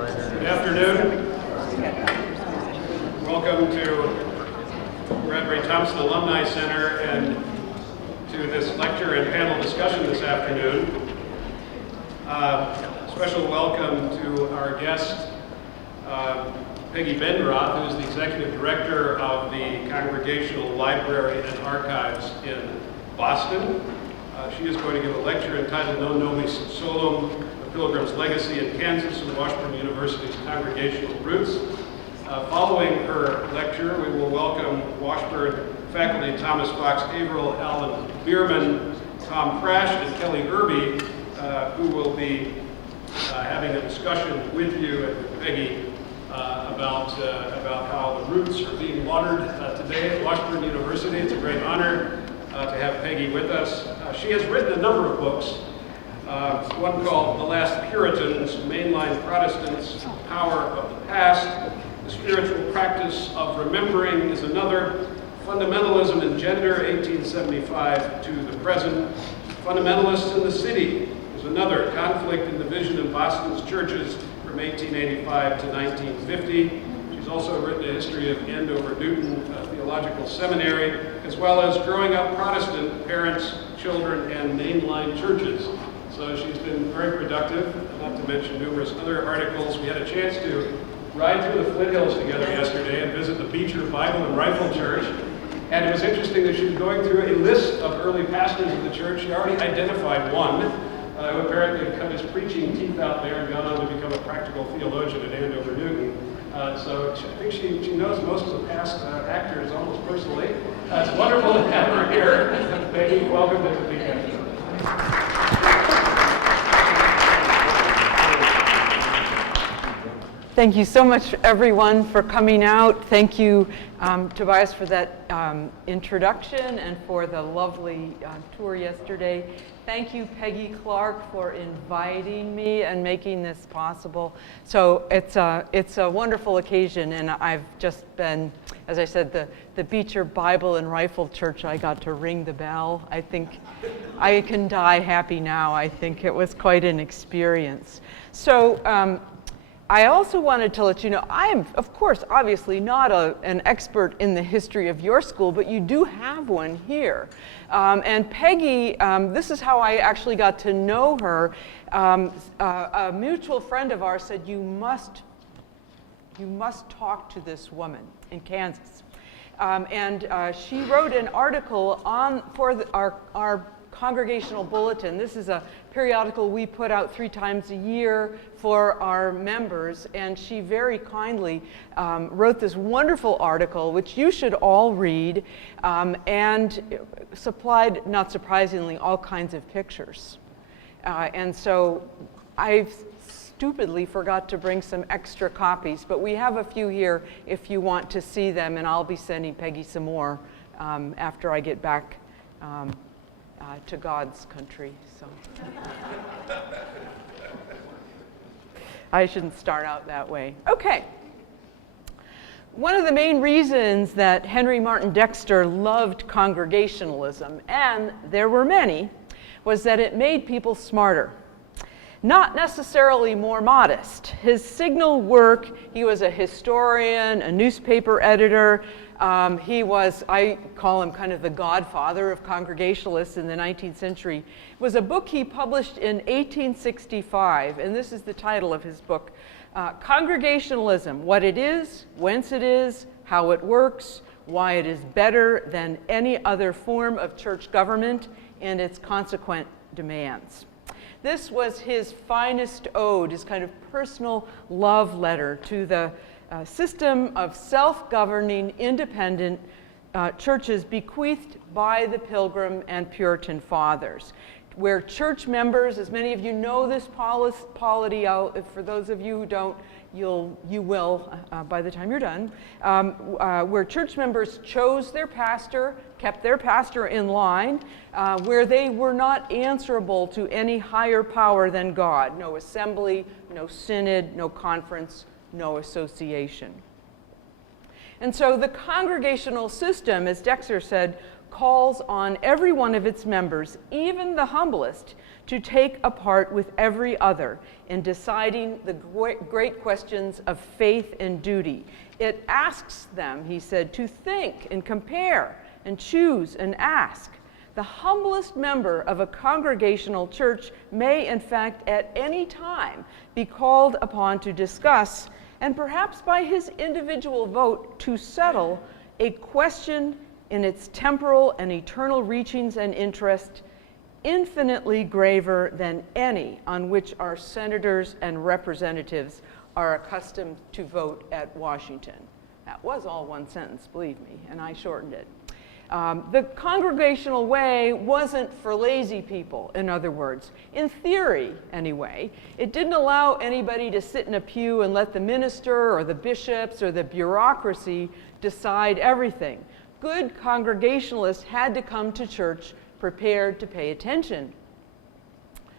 Good afternoon. Welcome to Bradbury Thompson Alumni Center and to this lecture and panel discussion this afternoon. Special welcome to our guest, Peggy Bendroth, who is the Executive Director of the Congregational Library and Archives in Boston. She is going to give a lecture entitled Nobis Solum, the Pilgrim's Legacy in Kansas and Washburn University's Congregational Roots. Following her lecture, we will welcome Washburn Faculty Thomas Fox Averill, Alan Bearman, Tom Prasch, and Kelly Erby, who will be having a discussion with you and with Peggy about how the roots are being watered today at Washburn University. It's a great honor to have Peggy with us. She has written a number of books, one called The Last Puritans, Mainline Protestants, Power of the Past. The Spiritual Practice of Remembering is another. Fundamentalism and Gender, 1875 to the present. Fundamentalists in the City is another. Conflict and Division in Boston's Churches from 1885 to 1950. She's also written a history of Andover Newton Theological Seminary, as well as Growing Up Protestant, Parents, Children, and Mainline Churches. So she's been very productive, not to mention numerous other articles. We had a chance to ride through the Foothills together yesterday and visit the Beecher Bible and Rifle Church. And it was interesting that she was going through a list of early pastors of the church. She already identified one who apparently cut his preaching teeth out there and gone on to become a practical theologian at Andover Newton. So I think she knows most of the past actors almost personally. It's wonderful to have her here. Peggy, welcome to the weekend. Thank you so much, everyone, for coming out. Thank you, Tobias, for that introduction and for the lovely tour yesterday. Thank you, Peggy Clark, for inviting me and making this possible. So it's a wonderful occasion, and I've just been, as I said, the Beecher Bible and Rifle Church. I got to ring the bell. I think I can die happy now. I think it was quite an experience. So. I also wanted to let you know, I am, of course, obviously not an expert in the history of your school, but you do have one here. And Peggy, this is how I actually got to know her. A mutual friend of ours said, you must talk to this woman in Kansas. And she wrote an article for our Congregational Bulletin. This is a periodical we put out 3 times a year for our members, and she very kindly wrote this wonderful article, which you should all read, and supplied, not surprisingly, all kinds of pictures. And so I stupidly forgot to bring some extra copies, but we have a few here if you want to see them, and I'll be sending Peggy some more after I get back to God's country. So I shouldn't start out that way. Okay. One of the main reasons that Henry Martin Dexter loved Congregationalism, and there were many, was that it made people smarter, not necessarily more modest. His signal work, he was a historian, a newspaper editor. He was, I call him kind of the godfather of Congregationalists in the 19th century. It was a book he published in 1865, and this is the title of his book, Congregationalism, What It Is, Whence It Is, How It Works, Why It Is Better Than Any Other Form of Church Government, and Its Consequent Demands. This was his finest ode, his kind of personal love letter to the system of self-governing, independent churches bequeathed by the Pilgrim and Puritan fathers, where church members, as many of you know this polity, for those of you who don't, you will by the time you're done, where church members chose their pastor, kept their pastor in line, where they were not answerable to any higher power than God. No assembly, no synod, no conference, no association. And so the congregational system, as Dexter said, calls on every one of its members, even the humblest, to take a part with every other in deciding the great questions of faith and duty. It asks them, he said, to think and compare and choose and ask. The humblest member of a congregational church may, in fact, at any time be called upon to discuss, and perhaps by his individual vote to settle, a question in its temporal and eternal reachings and interest infinitely graver than any on which our senators and representatives are accustomed to vote at Washington. That was all one sentence, believe me, and I shortened it. The congregational way wasn't for lazy people, in other words. In theory, anyway, it didn't allow anybody to sit in a pew and let the minister or the bishops or the bureaucracy decide everything. Good Congregationalists had to come to church prepared to pay attention.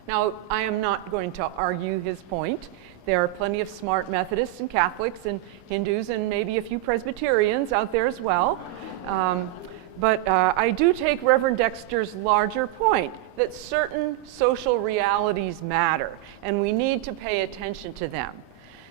Now, I am not going to argue his point. There are plenty of smart Methodists and Catholics and Hindus and maybe a few Presbyterians out there as well. But I do take Reverend Dexter's larger point that certain social realities matter and we need to pay attention to them.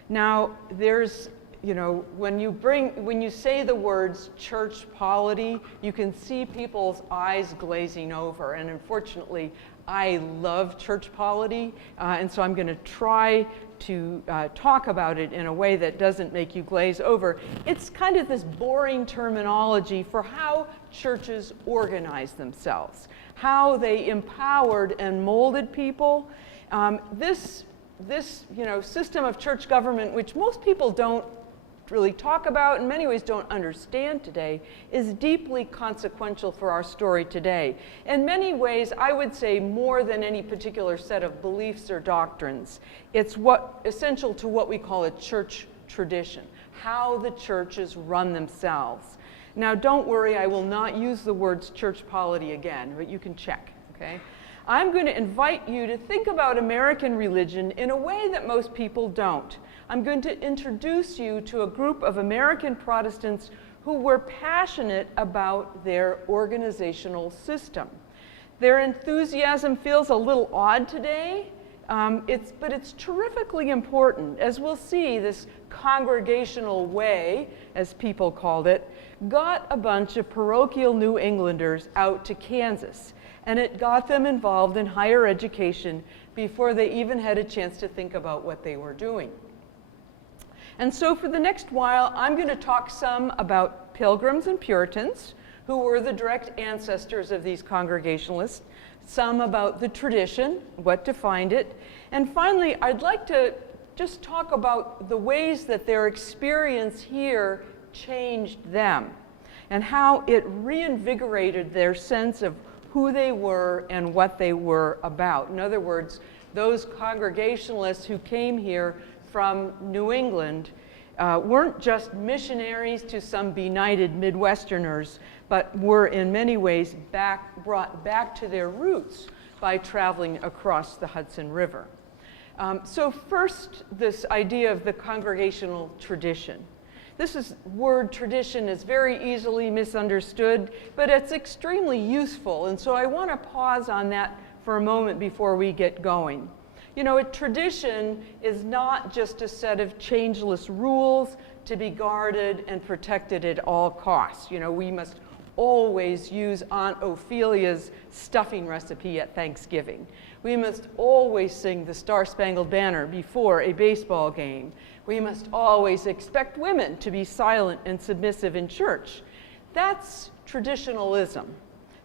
Now, there's, you know, when you say the words church polity, you can see people's eyes glazing over, and unfortunately, I love church polity, and so I'm going to try to talk about it in a way that doesn't make you glaze over. It's kind of this boring terminology for how churches organize themselves, how they empowered and molded people. This system of church government, which most people don't really talk about, in many ways don't understand today, is deeply consequential for our story today. In many ways, I would say more than any particular set of beliefs or doctrines. It's essential to what we call a church tradition, how the churches run themselves. Now, don't worry, I will not use the words church polity again, but you can check, okay? I'm going to invite you to think about American religion in a way that most people don't. I'm going to introduce you to a group of American Protestants who were passionate about their organizational system. Their enthusiasm feels a little odd today, but it's terrifically important. As we'll see, this congregational way, as people called it, got a bunch of parochial New Englanders out to Kansas, and it got them involved in higher education before they even had a chance to think about what they were doing. And so for the next while, I'm going to talk some about Pilgrims and Puritans, who were the direct ancestors of these Congregationalists, some about the tradition, what defined it, and finally, I'd like to just talk about the ways that their experience here changed them, and how it reinvigorated their sense of who they were and what they were about. In other words, those Congregationalists who came here from New England weren't just missionaries to some benighted Midwesterners, but were in many ways brought back to their roots by traveling across the Hudson River. So first, this idea of the congregational tradition. This word tradition is very easily misunderstood, but it's extremely useful, and so I want to pause on that for a moment before we get going. You know, a tradition is not just a set of changeless rules to be guarded and protected at all costs. You know, we must always use Aunt Ophelia's stuffing recipe at Thanksgiving. We must always sing the Star-Spangled Banner before a baseball game. We must always expect women to be silent and submissive in church. That's traditionalism.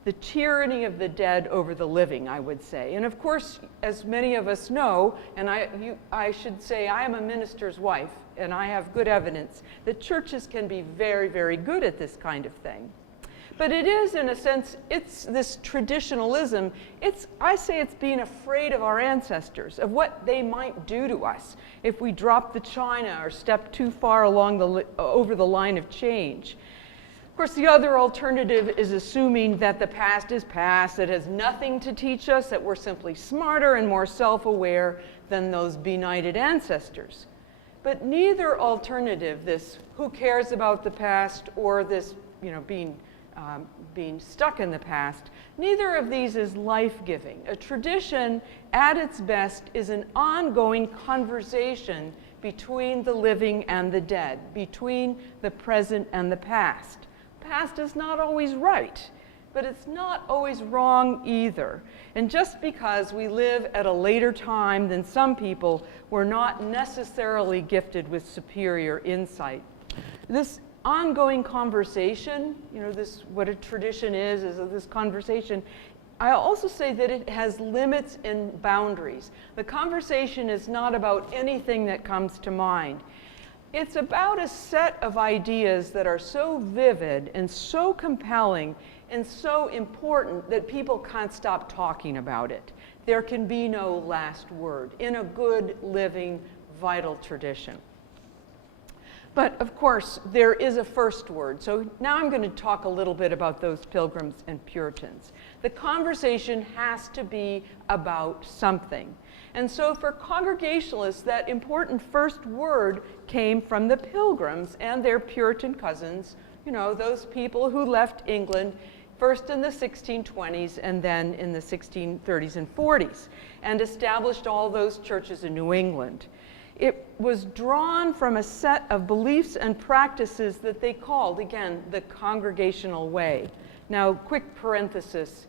The tyranny of the dead over the living, I would say. And of course, as many of us know, and I should say I am a minister's wife, and I have good evidence that churches can be very, very good at this kind of thing. But it is, in a sense, it's this traditionalism. I say it's being afraid of our ancestors, of what they might do to us if we drop the china or step too far over the line of change. Of course, the other alternative is assuming that the past is past, it has nothing to teach us, that we're simply smarter and more self-aware than those benighted ancestors. But neither alternative, this who cares about the past or this, being being stuck in the past. Neither of these is life-giving. A tradition, at its best, is an ongoing conversation between the living and the dead, between the present and the past. Past is not always right, but it's not always wrong either. And just because we live at a later time than some people, we're not necessarily gifted with superior insight. This ongoing conversation, what a tradition is this conversation. I also say that it has limits and boundaries. The conversation is not about anything that comes to mind. It's about a set of ideas that are so vivid and so compelling and so important that people can't stop talking about it. There can be no last word in a good, living, vital tradition. But of course, there is a first word. So now I'm going to talk a little bit about those Pilgrims and Puritans. The conversation has to be about something. And so for Congregationalists, that important first word came from the Pilgrims and their Puritan cousins, those people who left England first in the 1620s and then in the 1630s and 40s, and established all those churches in New England. It was drawn from a set of beliefs and practices that they called, again, the Congregational way. Now, quick parenthesis,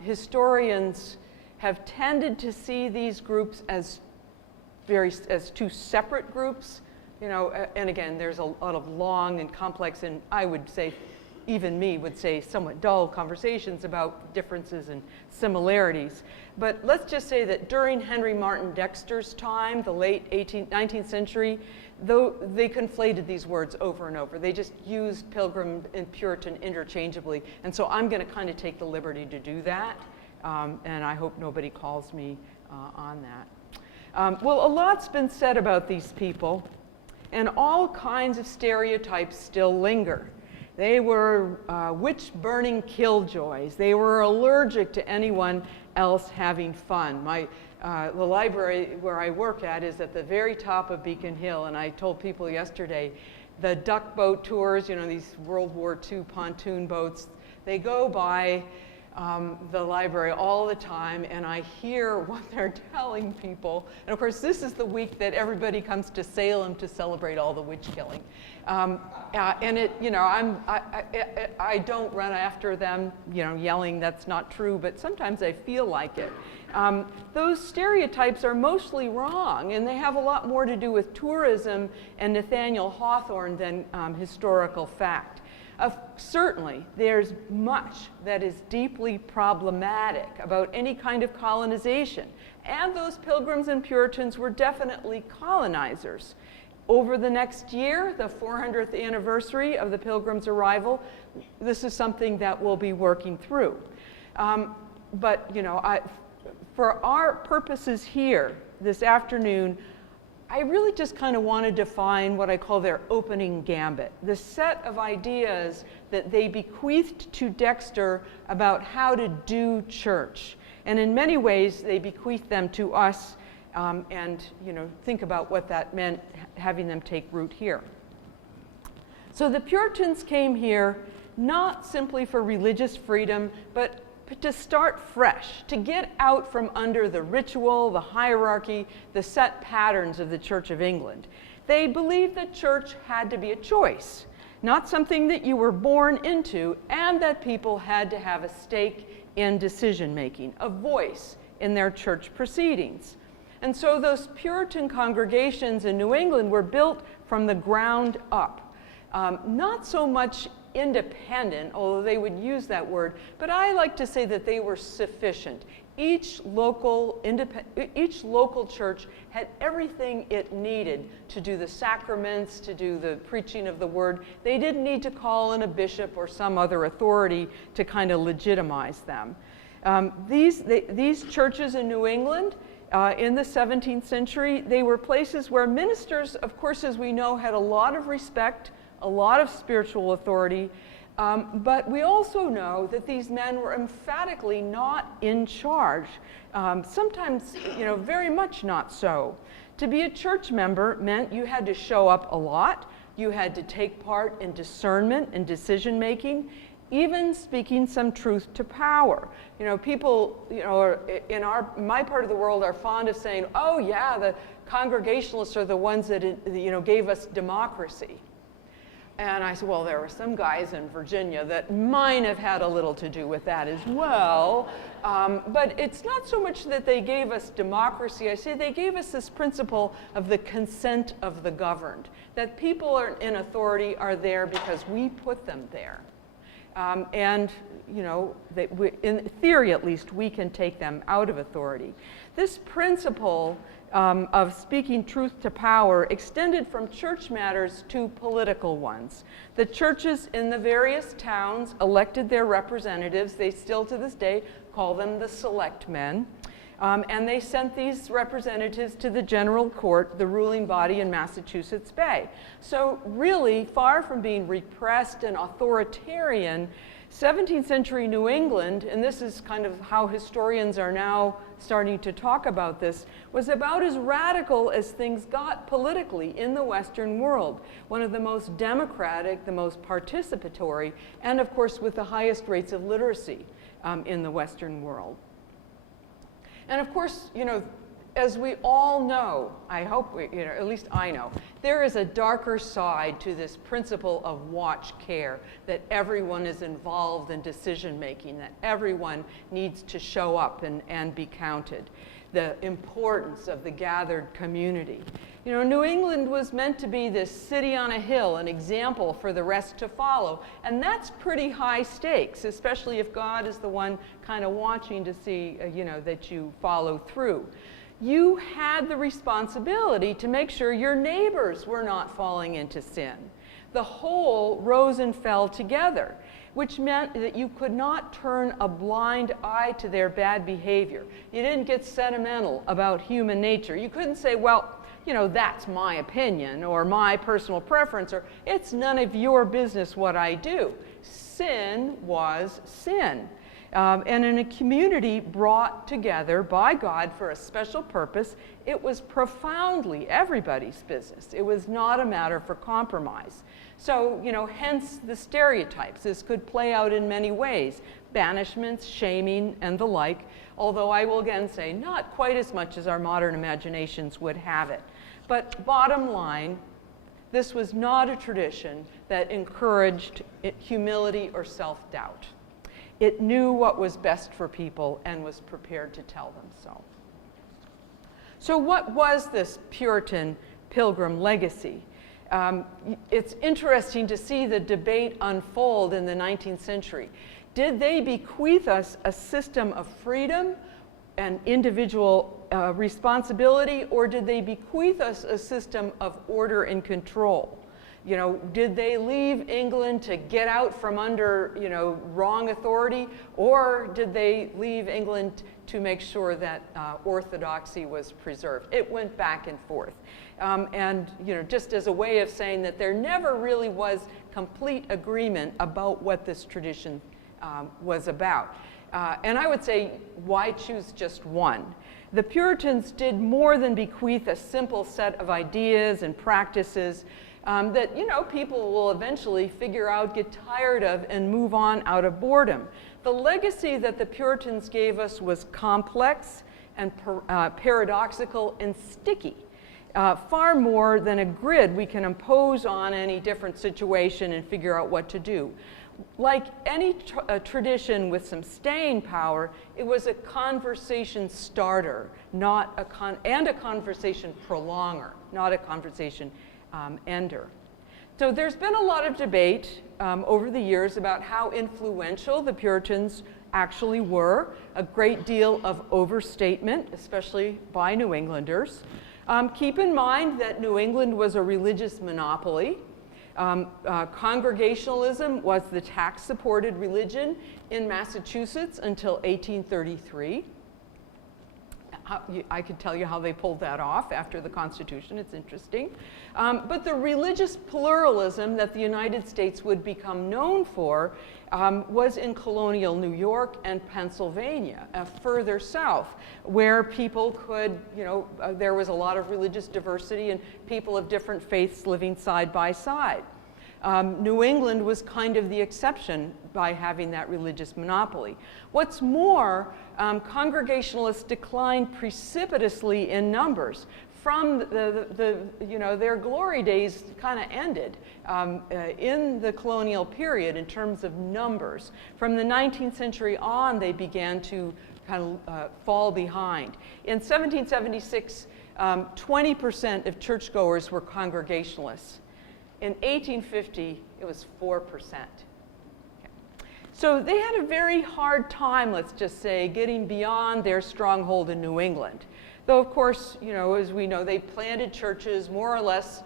historians have tended to see these groups as two separate groups, and again, there's a lot of long and complex, and I would say, even me would say, somewhat dull conversations about differences and similarities. But let's just say that during Henry Martin Dexter's time, the late 19th century, though they conflated these words over and over. They just used Pilgrim and Puritan interchangeably. And so I'm going to kind of take the liberty to do that. And I hope nobody calls me on that. Well, a lot's been said about these people, and all kinds of stereotypes still linger. They were witch-burning killjoys. They were allergic to anyone else having fun. The library where I work at is at the very top of Beacon Hill, and I told people yesterday, the duck boat tours, these World War II pontoon boats, they go by the library all the time, and I hear what they're telling people. And of course, this is the week that everybody comes to Salem to celebrate all the witch killing. And I don't run after them, yelling that's not true, but sometimes I feel like it. Those stereotypes are mostly wrong, and they have a lot more to do with tourism and Nathaniel Hawthorne than historical fact. Certainly, there's much that is deeply problematic about any kind of colonization, and those Pilgrims and Puritans were definitely colonizers. Over the next year, the 400th anniversary of the Pilgrims' arrival, this is something that we'll be working through. But for our purposes here this afternoon, I really just kind of want to define what I call their opening gambit, the set of ideas that they bequeathed to Dexter about how to do church. And in many ways, they bequeathed them to us, and think about what that meant, having them take root here. So the Puritans came here not simply for religious freedom, but to start fresh, to get out from under the ritual, the hierarchy, the set patterns of the Church of England. They believed that church had to be a choice, not something that you were born into, and that people had to have a stake in decision-making, a voice in their church proceedings. And so those Puritan congregations in New England were built from the ground up, not so much independent, although they would use that word, but I like to say that they were sufficient. Each local church had everything it needed to do the sacraments, to do the preaching of the word. They didn't need to call in a bishop or some other authority to kind of legitimize them. These churches in New England in the 17th century, they were places where ministers, of course, as we know, had a lot of respect, a lot of spiritual authority, but we also know that these men were emphatically not in charge, sometimes, very much not so. To be a church member meant you had to show up a lot, you had to take part in discernment and decision making, even speaking some truth to power. You know, people, you know, are, in my part of the world are fond of saying, oh yeah, the Congregationalists are the ones that, you know, gave us democracy. And I said, well, there were some guys in Virginia that might have had a little to do with that as well. But it's not so much that they gave us democracy. I say they gave us this principle of the consent of the governed, that people in authority are there because we put them there. And, you know, in theory at least, we can take them out of authority. This principle of speaking truth to power extended from church matters to political ones. The churches in the various towns elected their representatives. They still to this day call them the selectmen. And they sent these representatives to the general court, the ruling body in Massachusetts Bay. So really, far from being repressed and authoritarian, 17th century New England, and this is kind of how historians are now starting to talk about this, was about as radical as things got politically in the Western world. One of the most democratic, the most participatory, and of course with the highest rates of literacy in the Western world. And of course, you know, as we all know, I hope, you know, at least I know, there is a darker side to this principle of watch care, that everyone is involved in decision making, that everyone needs to show up and be counted. The importance of the gathered community. You know, New England was meant to be this city on a hill, an example for the rest to follow, and that's pretty high stakes, especially if God is the one kind of watching to see, you know, that you follow through. You had the responsibility to make sure your neighbors were not falling into sin. The whole rose and fell together, which meant that you could not turn a blind eye to their bad behavior. You didn't get sentimental about human nature. You couldn't say, well, you know, that's my opinion or my personal preference, or it's none of your business what I do. Sin was sin. And in a community brought together by God for a special purpose, it was profoundly everybody's business. It was not a matter for compromise. So, you know, hence the stereotypes. This could play out in many ways, banishments, shaming, and the like, although I will again say not quite as much as our modern imaginations would have it. But bottom line, this was not a tradition that encouraged humility or self-doubt. It knew what was best for people and was prepared to tell them so. So what was this Puritan Pilgrim legacy? It's interesting to see the debate unfold in the 19th century. Did they bequeath us a system of freedom and individual responsibility, or did they bequeath us a system of order and control? You know, did they leave England to get out from under, you know, wrong authority, or did they leave England to make sure that orthodoxy was preserved? It went back and forth. And, you know, just as a way of saying that there never really was complete agreement about what this tradition was about. And I would say, why choose just one? The Puritans did more than bequeath a simple set of ideas and practices that, you know, people will eventually figure out, get tired of, and move on out of boredom. The legacy that the Puritans gave us was complex and paradoxical and sticky, far more than a grid we can impose on any different situation and figure out what to do. Like any tradition with some staying power, it was a conversation starter, not a conversation prolonger, not a conversation ender. So there's been a lot of debate over the years about how influential the Puritans actually were, a great deal of overstatement, especially by New Englanders. Keep in mind that New England was a religious monopoly. Congregationalism was the tax-supported religion in Massachusetts until 1833. I could tell you how they pulled that off after the Constitution. It's interesting. But the religious pluralism that the United States would become known for was in colonial New York and Pennsylvania, further south, where people could, you know, there was a lot of religious diversity and people of different faiths living side by side. New England was kind of the exception by having that religious monopoly. What's more, Congregationalists declined precipitously in numbers. From their glory days kind of ended in the colonial period in terms of numbers. From the 19th century on, they began to kind of fall behind. In 1776, 20% of churchgoers were Congregationalists. In 1850, it was 4%. So they had a very hard time, let's just say, getting beyond their stronghold in New England. Though, of course, as we know, they planted churches more or less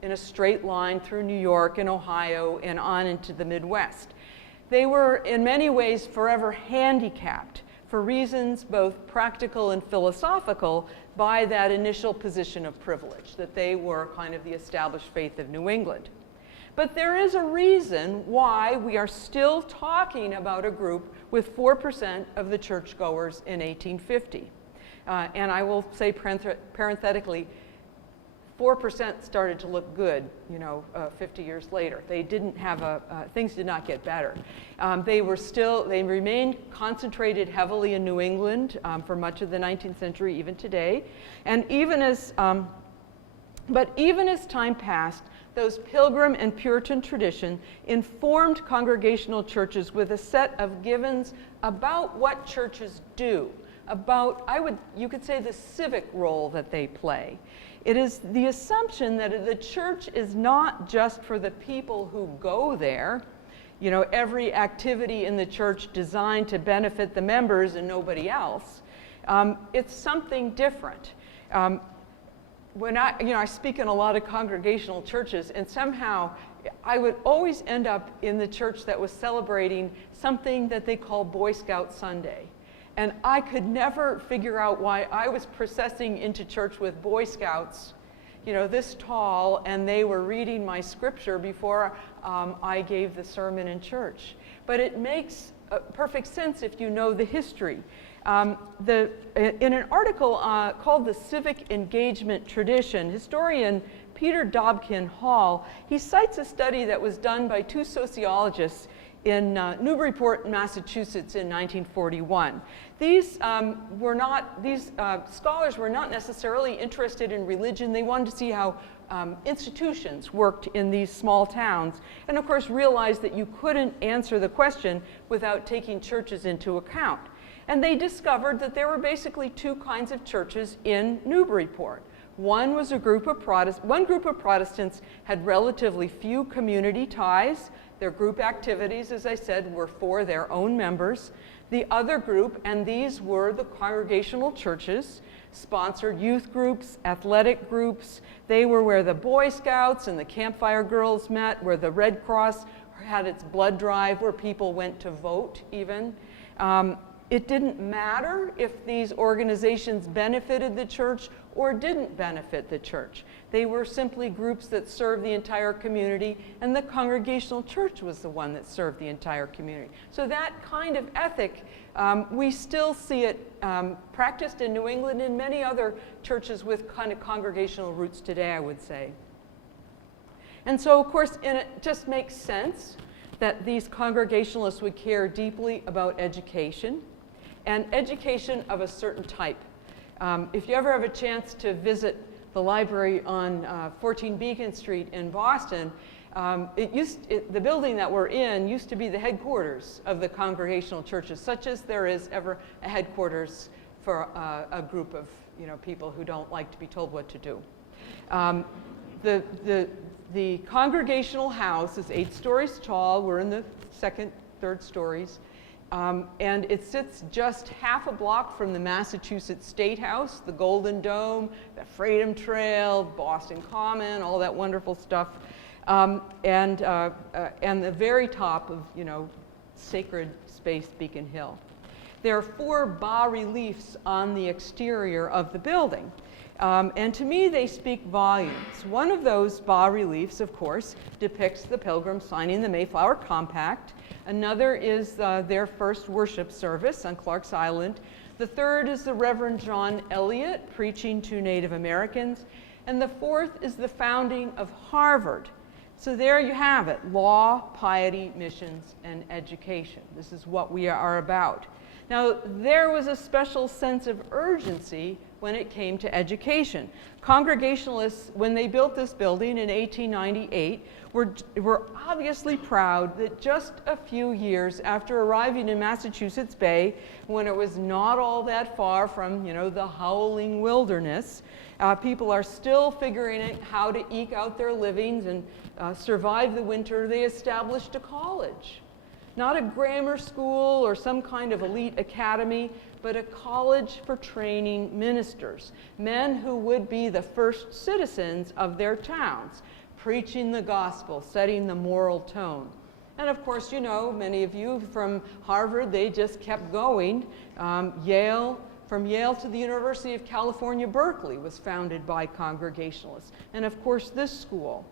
in a straight line through New York and Ohio and on into the Midwest. They were, in many ways, forever handicapped for reasons both practical and philosophical by that initial position of privilege, that they were kind of the established faith of New England. But there is a reason why we are still talking about a group with 4% of the churchgoers in 1850. And I will say parenthetically, 4% started to look good, 50 years later. They didn't have things did not get better. They remained concentrated heavily in New England for much of the 19th century, even today. And but even as time passed, those Pilgrim and Puritan tradition informed Congregational churches with a set of givens about what churches do, about, you could say, the civic role that they play. It is the assumption that the church is not just for the people who go there, every activity in the church designed to benefit the members and nobody else. It's something different. When I speak in a lot of Congregational churches, and somehow I would always end up in the church that was celebrating something that they call Boy Scout Sunday. And I could never figure out why I was processing into church with Boy Scouts, this tall, and they were reading my scripture before I gave the sermon in church. But it makes perfect sense if you know the history. In an article called The Civic Engagement Tradition, historian Peter Dobkin Hall, he cites a study that was done by two sociologists in Newburyport, Massachusetts in 1941. These scholars were not necessarily interested in religion. They wanted to see how institutions worked in these small towns, and of course realized that you couldn't answer the question without taking churches into account. And they discovered that there were basically two kinds of churches in Newburyport. One group of Protestants had relatively few community ties. Their group activities, as I said, were for their own members. The other group, and these were the Congregational churches, sponsored youth groups, athletic groups. They were where the Boy Scouts and the Campfire Girls met, where the Red Cross had its blood drive, where people went to vote even. It didn't matter if these organizations benefited the church or didn't benefit the church. They were simply groups that served the entire community, and the Congregational church was the one that served the entire community. So that kind of ethic, we still see it practiced in New England and many other churches with kind of Congregational roots today, I would say. And so, of course, it just makes sense that these Congregationalists would care deeply about education, and education of a certain type. If you ever have a chance to visit the library on 14 Beacon Street in Boston, the building that we're in used to be the headquarters of the Congregational churches, such as there is ever a headquarters for a group of people who don't like to be told what to do. The Congregational house is 8 stories tall. We're in the second, third stories. And it sits just half a block from the Massachusetts State House, the Golden Dome, the Freedom Trail, Boston Common, all that wonderful stuff, and the very top of sacred space Beacon Hill. There are 4 bas-reliefs on the exterior of the building. And to me, they speak volumes. One of those bas-reliefs, of course, depicts the Pilgrims signing the Mayflower Compact. Another is their first worship service on Clark's Island. The third is the Reverend John Eliot preaching to Native Americans. And the fourth is the founding of Harvard. So there you have it, law, piety, missions, and education. This is what we are about. Now, there was a special sense of urgency when it came to education. Congregationalists, when they built this building in 1898, were obviously proud that just a few years after arriving in Massachusetts Bay, when it was not all that far from, the howling wilderness, people are still figuring out how to eke out their livings and survive the winter. They established a college. Not a grammar school or some kind of elite academy, but a college for training ministers, men who would be the first citizens of their towns, preaching the gospel, setting the moral tone. And of course, many of you from Harvard, they just kept going. From Yale to the University of California, Berkeley was founded by Congregationalists. And of course, this school.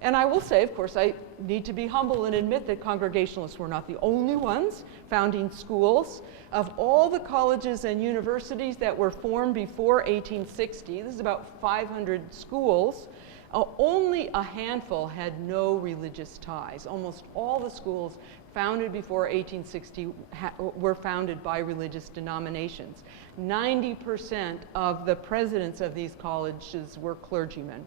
And I will say, of course, I need to be humble and admit that Congregationalists were not the only ones founding schools. Of all the colleges and universities that were formed before 1860, this is about 500 schools, only a handful had no religious ties. Almost all the schools founded before 1860 were founded by religious denominations. 90% of the presidents of these colleges were clergymen.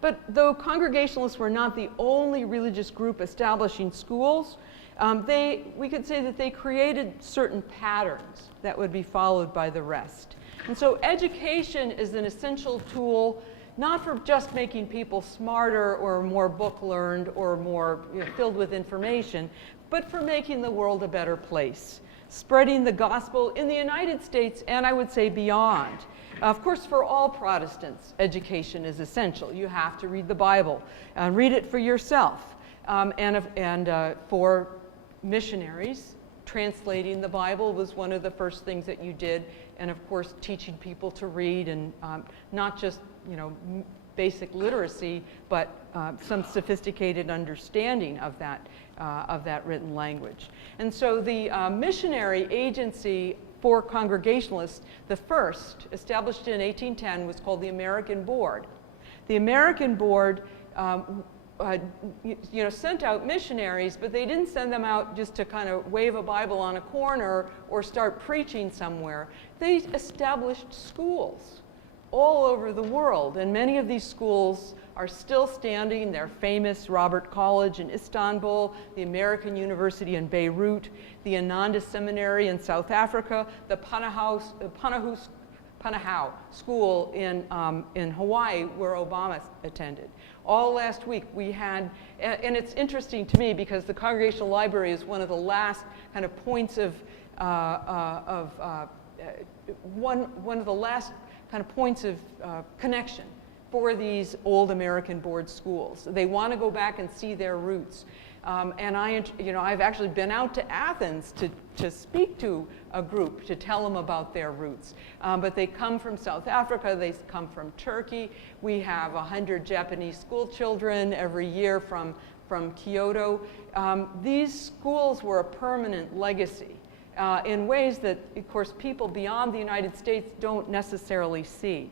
But though Congregationalists were not the only religious group establishing schools, we could say that they created certain patterns that would be followed by the rest. And so education is an essential tool, not for just making people smarter or more book-learned or more filled with information, but for making the world a better place, spreading the gospel in the United States and I would say beyond. Of course, for all Protestants, education is essential. You have to read the Bible, read it for yourself. And for missionaries, translating the Bible was one of the first things that you did. And of course, teaching people to read and not just, basic literacy, but some sophisticated understanding of that written language. And so the missionary agency for Congregationalists, the first, established in 1810, was called the American Board. The American Board sent out missionaries, but they didn't send them out just to kind of wave a Bible on a corner or start preaching somewhere. They established schools all over the world, and many of these schools are still standing. They're famous: Robert College in Istanbul, the American University in Beirut, the Ananda Seminary in South Africa, the Punahou School in Hawaii, where Obama attended. All last week we had, and it's interesting to me because the Congregational Library is one of the last kind of points of one of the last kind of points of connection for these old American board schools. They want to go back and see their roots. And I've actually been out to Athens to speak to a group to tell them about their roots. But they come from South Africa, they come from Turkey. We have 100 Japanese school children every year from Kyoto. These schools were a permanent legacy in ways that, of course, people beyond the United States don't necessarily see.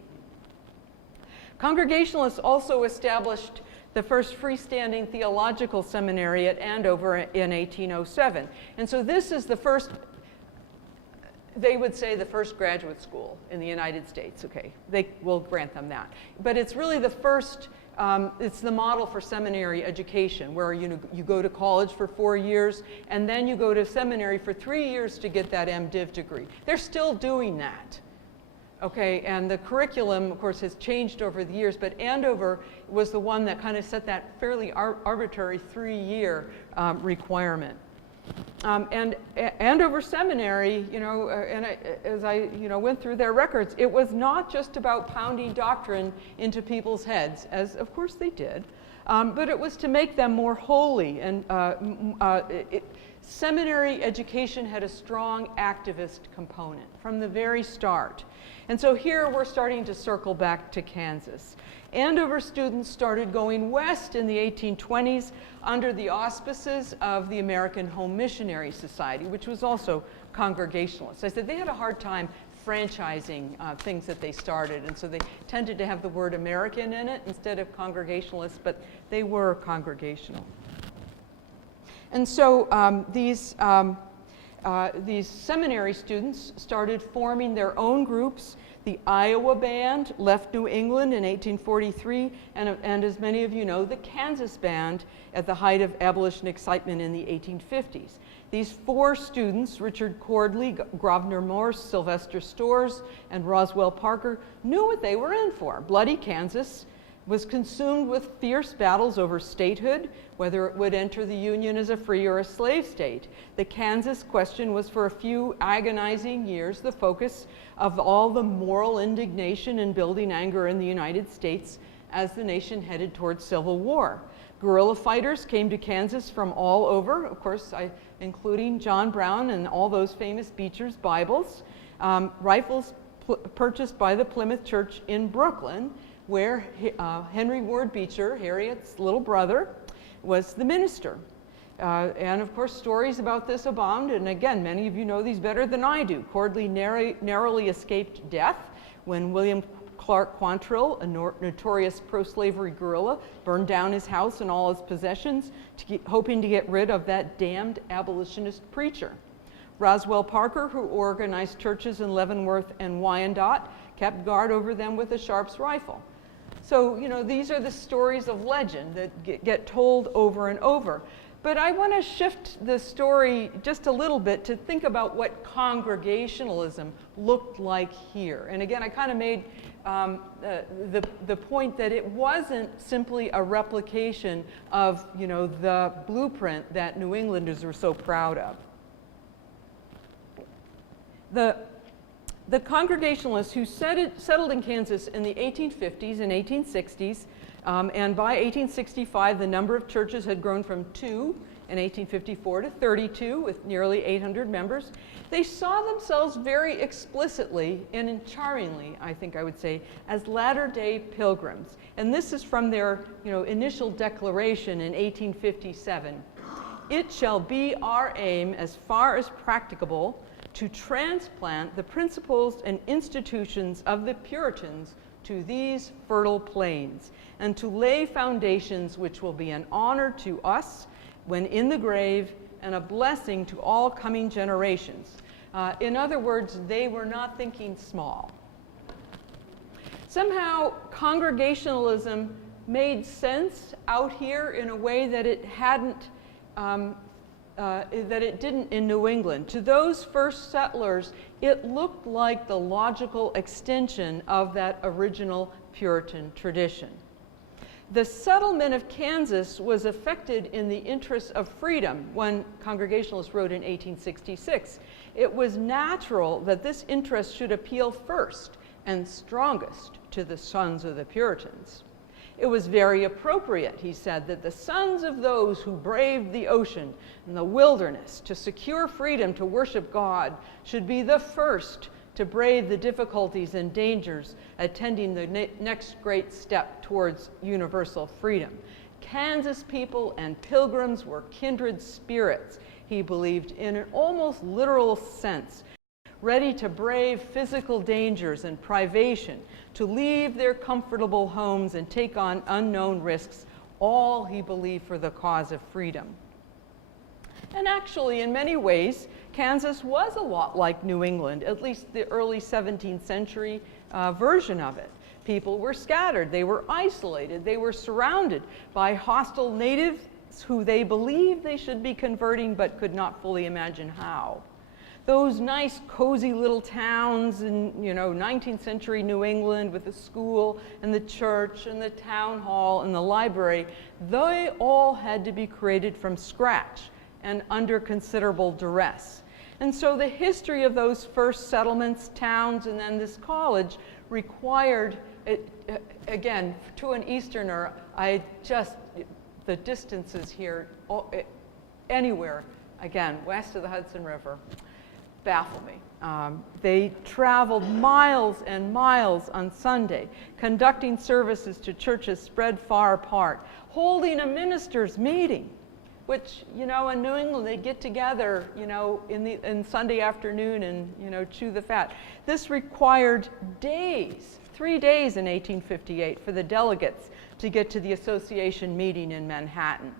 Congregationalists also established the first freestanding theological seminary at Andover in 1807. And so this is the first, they would say, the first graduate school in the United States. Okay, they will grant them that. But it's really the first, it's the model for seminary education, where you go to college for 4 years, and then you go to seminary for 3 years to get that MDiv degree. They're still doing that. Okay, and the curriculum, of course, has changed over the years, but Andover was the one that kind of set that fairly arbitrary 3-year requirement. And Andover Seminary, as I went through their records, it was not just about pounding doctrine into people's heads, as of course they did, but it was to make them more holy. And seminary education had a strong activist component from the very start. And so here we're starting to circle back to Kansas. Andover students started going west in the 1820s under the auspices of the American Home Missionary Society, which was also Congregationalist. I said they had a hard time franchising things that they started. And so they tended to have the word American in it instead of Congregationalists, but they were Congregational. And so these seminary students started forming their own groups. The Iowa Band left New England in 1843, and as many of you know, the Kansas Band at the height of abolition excitement in the 1850s. These four students, Richard Cordley, Grosvenor Morse, Sylvester Storrs, and Roswell Parker, knew what they were in for. Bloody Kansas was consumed with fierce battles over statehood, whether it would enter the Union as a free or a slave state. The Kansas question was for a few agonizing years the focus of all the moral indignation and building anger in the United States as the nation headed towards civil war. Guerrilla fighters came to Kansas from all over, of course, including John Brown and all those famous Beecher's Bibles, rifles purchased by the Plymouth Church in Brooklyn, where Henry Ward Beecher, Harriet's little brother, was the minister. And of course, stories about this abound, and again, many of you know these better than I do. Cordley narrowly escaped death when William Clark Quantrill, a notorious pro-slavery guerrilla, burned down his house and all his possessions, hoping to get rid of that damned abolitionist preacher. Roswell Parker, who organized churches in Leavenworth and Wyandotte, kept guard over them with a Sharp's rifle. So, you know, these are the stories of legend that get told over and over. But I want to shift the story just a little bit to think about what Congregationalism looked like here. And again, I kind of made the point that it wasn't simply a replication of, you know, the blueprint that New Englanders were so proud of. The Congregationalists who settled in Kansas in the 1850s and 1860s, and by 1865 the number of churches had grown from 2 in 1854 to 32 with nearly 800 members. They saw themselves very explicitly and charmingly, I think I would say, as latter-day Pilgrims. And this is from their, you know, initial declaration in 1857. It shall be our aim, as far as practicable, to transplant the principles and institutions of the Puritans to these fertile plains, and to lay foundations which will be an honor to us when in the grave and a blessing to all coming generations. In other words, they were not thinking small. Somehow, Congregationalism made sense out here in a way that it hadn't that it didn't in New England. To those first settlers, it looked like the logical extension of that original Puritan tradition. The settlement of Kansas was affected in the interests of freedom. When Congregationalists wrote in 1866, it was natural that this interest should appeal first and strongest to the sons of the Puritans. It was very appropriate, he said, that the sons of those who braved the ocean and the wilderness to secure freedom to worship God should be the first to brave the difficulties and dangers attending the next great step towards universal freedom. Kansas people and Pilgrims were kindred spirits, he believed, in an almost literal sense, ready to brave physical dangers and privation, to leave their comfortable homes and take on unknown risks, all, he believed, for the cause of freedom. And actually, in many ways, Kansas was a lot like New England, at least the early 17th century version of it. People were scattered, they were isolated, they were surrounded by hostile natives who they believed they should be converting but could not fully imagine how. Those nice, cozy little towns in, you know, 19th century New England with the school and the church and the town hall and the library, they all had to be created from scratch and under considerable duress. And so the history of those first settlements, towns, and then this college required, again, to an Easterner, the distances here, anywhere, again, west of the Hudson River, baffle me. They traveled miles and miles on Sunday, conducting services to churches spread far apart, holding a minister's meeting which, you know, in New England, they get together, you know, in Sunday afternoon and, you know, chew the fat. This required days, 3 days in 1858 for the delegates to get to the association meeting in Manhattan.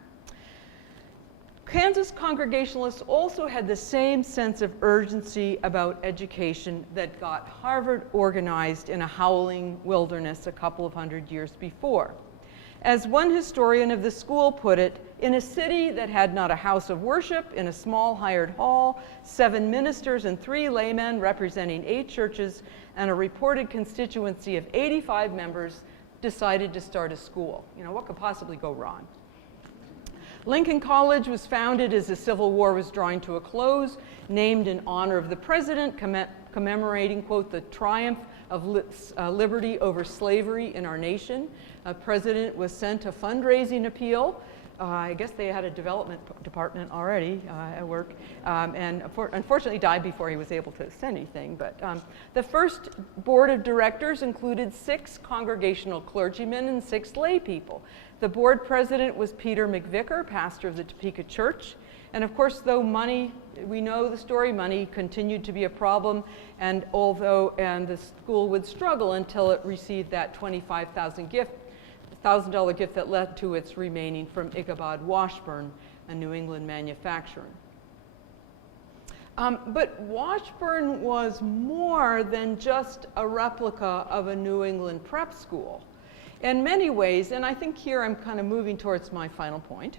Kansas Congregationalists also had the same sense of urgency about education that got Harvard organized in a howling wilderness a couple of hundred years before. As one historian of the school put it, in a city that had not a house of worship, in a small hired hall, 7 ministers and 3 laymen representing 8 churches, and a reported constituency of 85 members decided to start a school. You know, what could possibly go wrong? Lincoln College was founded as the Civil War was drawing to a close, named in honor of the president, commemorating, quote, the triumph of liberty over slavery in our nation. A president was sent a fundraising appeal. I guess they had a development department already at work, and unfortunately died before he was able to send anything. But the first board of directors included 6 congregational clergymen and 6 lay people. The board president was Peter McVicker, pastor of the Topeka Church. And of course, though money, we know the story, money continued to be a problem, and the school would struggle until it received that $25,000 gift that led to its remaining from Ichabod Washburn, a New England manufacturer. But Washburn was more than just a replica of a New England prep school. In many ways, and I think here I'm kind of moving towards my final point,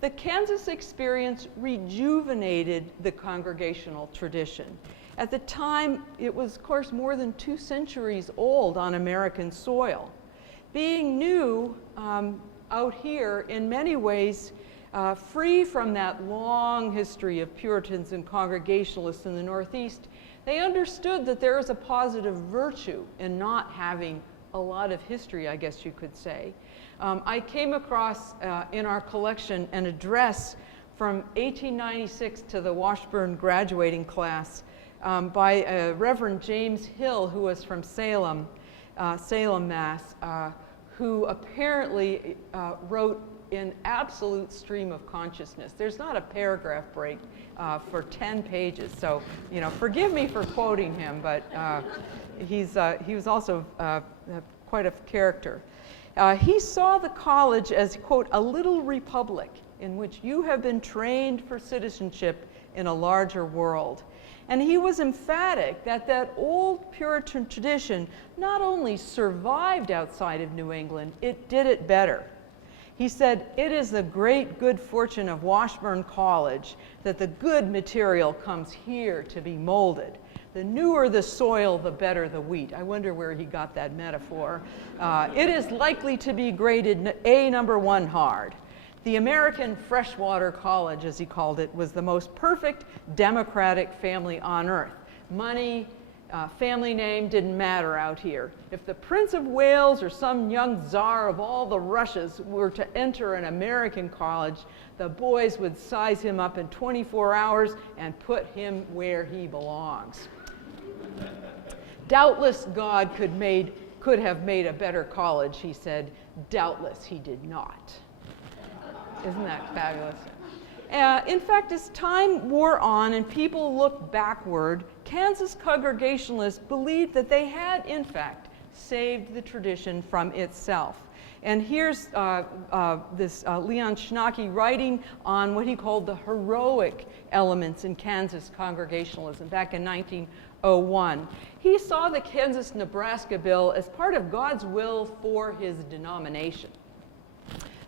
the Kansas experience rejuvenated the congregational tradition. At the time, it was, of course, more than 2 centuries old on American soil. Being new out here, in many ways, free from that long history of Puritans and Congregationalists in the Northeast, they understood that there is a positive virtue in not having a lot of history, I guess you could say. I came across in our collection an address from 1896 to the Washburn graduating class by Reverend James Hill, who was from Salem, Mass, who apparently wrote in absolute stream of consciousness. There's not a paragraph break for 10 pages, so, you know, forgive me for quoting him, but he was also quite a character. He saw the college as, quote, a little republic in which you have been trained for citizenship in a larger world. And he was emphatic that that old Puritan tradition not only survived outside of New England, it did it better. He said, "It is the great good fortune of Washburn College that the good material comes here to be molded. The newer the soil, the better the wheat." I wonder where he got that metaphor. "It is likely to be graded A number 1 hard. The American Freshwater College," as he called it, was the most perfect democratic family on earth. Money, family name didn't matter out here. If the Prince of Wales or some young czar of all the Russias were to enter an American college, the boys would size him up in 24 hours and put him where he belongs. Doubtless God could have made a better college, he said. Doubtless he did not. Isn't that fabulous? In fact, as time wore on and people looked backward, Kansas Congregationalists believed that they had, in fact, saved the tradition from itself. And here's Leon Schnacky writing on what he called the heroic elements in Kansas Congregationalism back in 1901. He saw the Kansas-Nebraska bill as part of God's will for his denomination.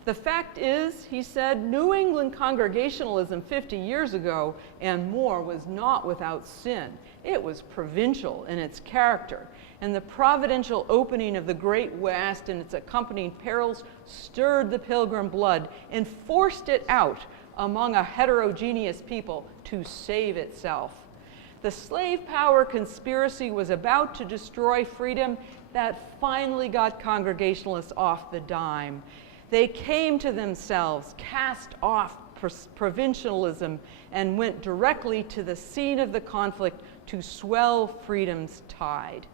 The fact is, he said, New England Congregationalism 50 years ago and more was not without sin. It was provincial in its character, and the providential opening of the Great West and its accompanying perils stirred the Pilgrim blood and forced it out among a heterogeneous people to save itself. The slave power conspiracy was about to destroy freedom. That finally got Congregationalists off the dime. They came to themselves, cast off provincialism, and went directly to the scene of the conflict to swell freedom's tide.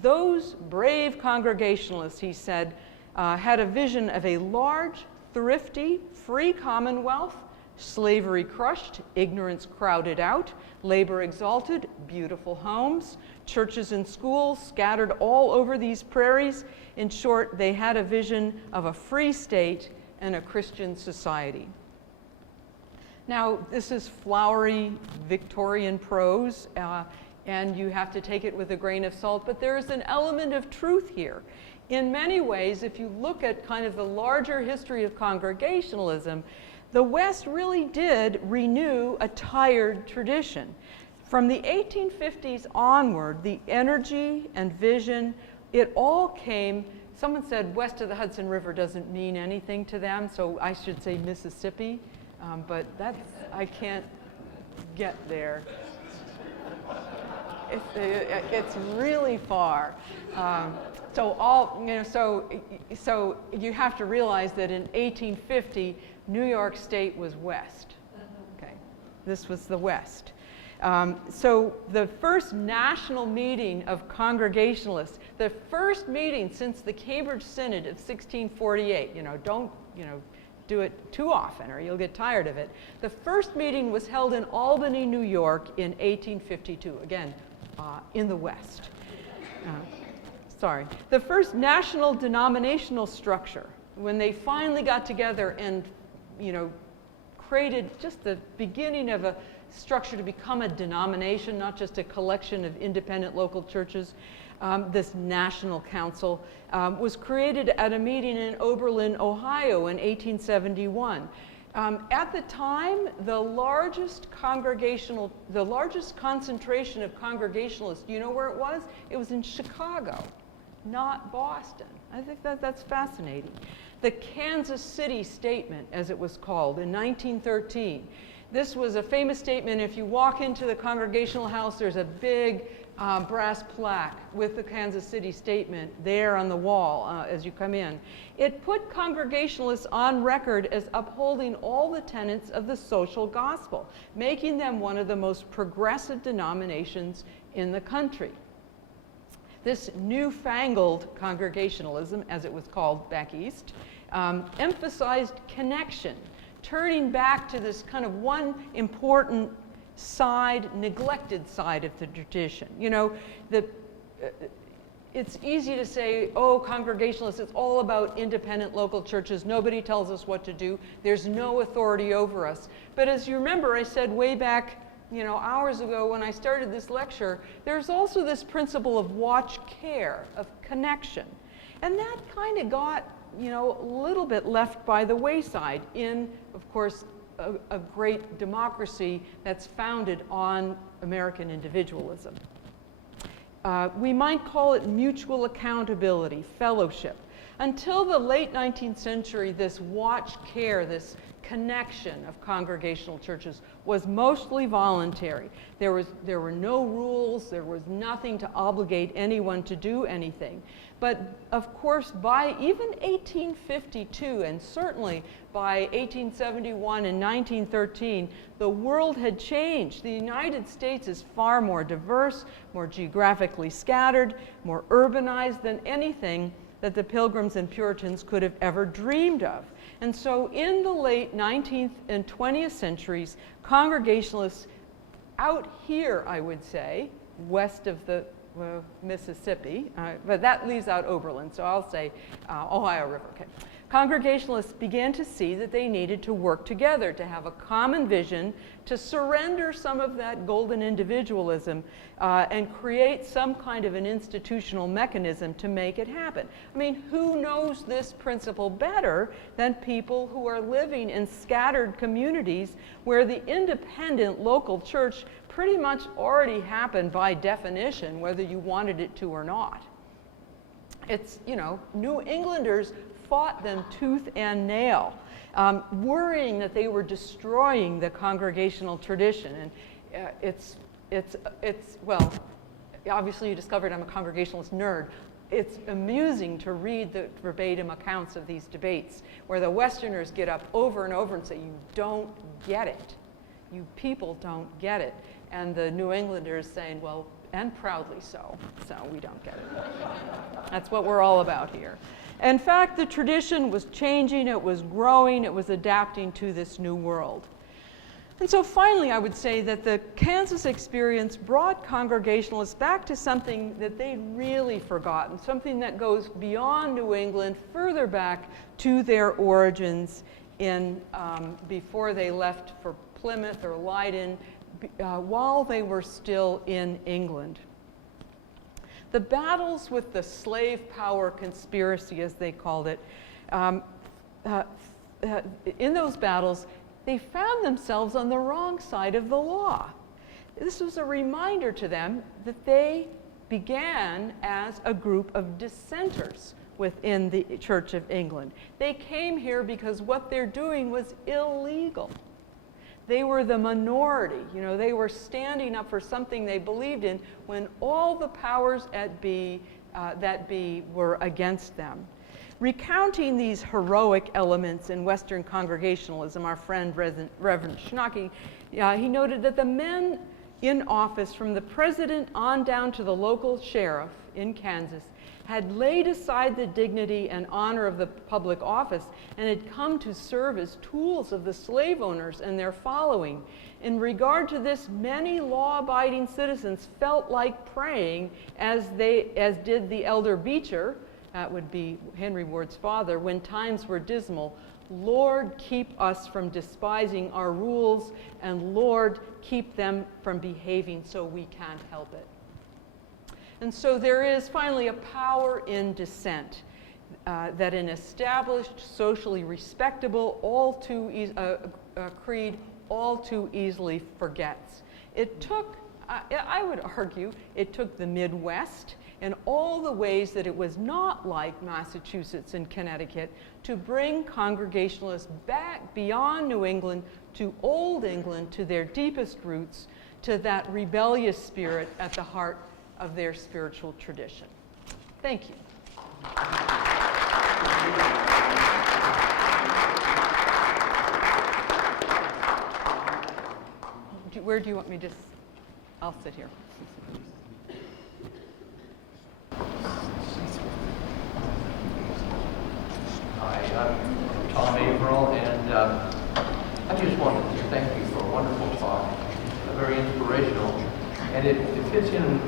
Those brave Congregationalists, he said, had a vision of a large, thrifty, free commonwealth Slavery crushed, ignorance crowded out, labor exalted, beautiful homes, churches and schools scattered all over these prairies. In short, they had a vision of a free state and a Christian society. Now, this is flowery Victorian prose, and you have to take it with a grain of salt, but there is an element of truth here. In many ways, if you look at kind of the larger history of Congregationalism, the West really did renew a tired tradition. From the 1850s onward, the energy and vision, it all came. Someone said west of the Hudson River doesn't mean anything to them, so I should say Mississippi, but I can't get there. It's really far. So you have to realize that in 1850, New York State was west. Okay, this was the West. So the first national meeting of Congregationalists, the first meeting since the Cambridge Synod of 1648, don't do it too often or you'll get tired of it. The first meeting was held in Albany, New York in 1852, again, in the West. The first national denominational structure, when they finally got together and, created just the beginning of a structure to become a denomination, not just a collection of independent local churches. This national council was created at a meeting in Oberlin, Ohio in 1871. At the time, the largest concentration of Congregationalists, you know where it was? It was in Chicago, not Boston. I think that's fascinating. The Kansas City Statement, as it was called, in 1913. This was a famous statement. If you walk into the Congregational House, there's a big brass plaque with the Kansas City Statement there on the wall as you come in. It put Congregationalists on record as upholding all the tenets of the social gospel, making them one of the most progressive denominations in the country. This newfangled Congregationalism, as it was called back east, emphasized connection, turning back to this kind of one important side, neglected side of the tradition. It's easy to say, oh, Congregationalists, it's all about independent local churches. Nobody tells us what to do. There's no authority over us. But as you remember, I said way back, hours ago when I started this lecture, there's also this principle of watch care, of connection. And that kind of got, a little bit left by the wayside in, of course, a great democracy that's founded on American individualism. We might call it mutual accountability, fellowship. Until the late 19th century, this watch care, this connection of congregational churches was mostly voluntary. There were no rules, there was nothing to obligate anyone to do anything. But of course, by even 1852, and certainly by 1871 and 1913, the world had changed. The United States is far more diverse, more geographically scattered, more urbanized than anything that the Pilgrims and Puritans could have ever dreamed of. And so in the late 19th and 20th centuries, Congregationalists out here, I would say, west of the Mississippi, but that leaves out Oberlin, so I'll say Ohio River. Okay. Congregationalists began to see that they needed to work together, to have a common vision, to surrender some of that golden individualism and create some kind of an institutional mechanism to make it happen. I mean, who knows this principle better than people who are living in scattered communities where the independent local church pretty much already happened by definition, whether you wanted it to or not. It's, New Englanders fought them tooth and nail, worrying that they were destroying the congregational tradition. And well, obviously you discovered I'm a Congregationalist nerd. It's amusing to read the verbatim accounts of these debates where the Westerners get up over and over and say, you don't get it. You people don't get it. And the New Englanders saying, well, and proudly so we don't get it. That's what we're all about here. In fact, the tradition was changing, it was growing, it was adapting to this new world. And so finally, I would say that the Kansas experience brought Congregationalists back to something that they'd really forgotten, something that goes beyond New England, further back to their origins in before they left for Plymouth or Leiden, while they were still in England. The battles with the slave power conspiracy, as they called it, in those battles, they found themselves on the wrong side of the law. This was a reminder to them that they began as a group of dissenters within the Church of England. They came here because what they're doing was illegal. They were the minority. You know, they were standing up for something they believed in when all the powers that be were against them. Recounting these heroic elements in Western Congregationalism, our friend Reverend Schnocky, he noted that the men in office, from the president on down to the local sheriff in Kansas, had laid aside the dignity and honor of the public office and had come to serve as tools of the slave owners and their following. In regard to this, many law-abiding citizens felt like praying, as did the elder Beecher, that would be Henry Ward's father, when times were dismal. Lord, keep us from despising our rules, and Lord, keep them from behaving so we can't help it. And so there is finally a power in dissent that an established, socially respectable, creed all too easily forgets. It took, I would argue, it took the Midwest and all the ways that it was not like Massachusetts and Connecticut to bring Congregationalists back beyond New England to Old England, to their deepest roots, to that rebellious spirit at the heart of their spiritual tradition. Thank you. Where do you want me to? I'll sit here. Hi, I'm Tom Averill, and I just wanted to thank you for a wonderful talk, very inspirational, and it fits in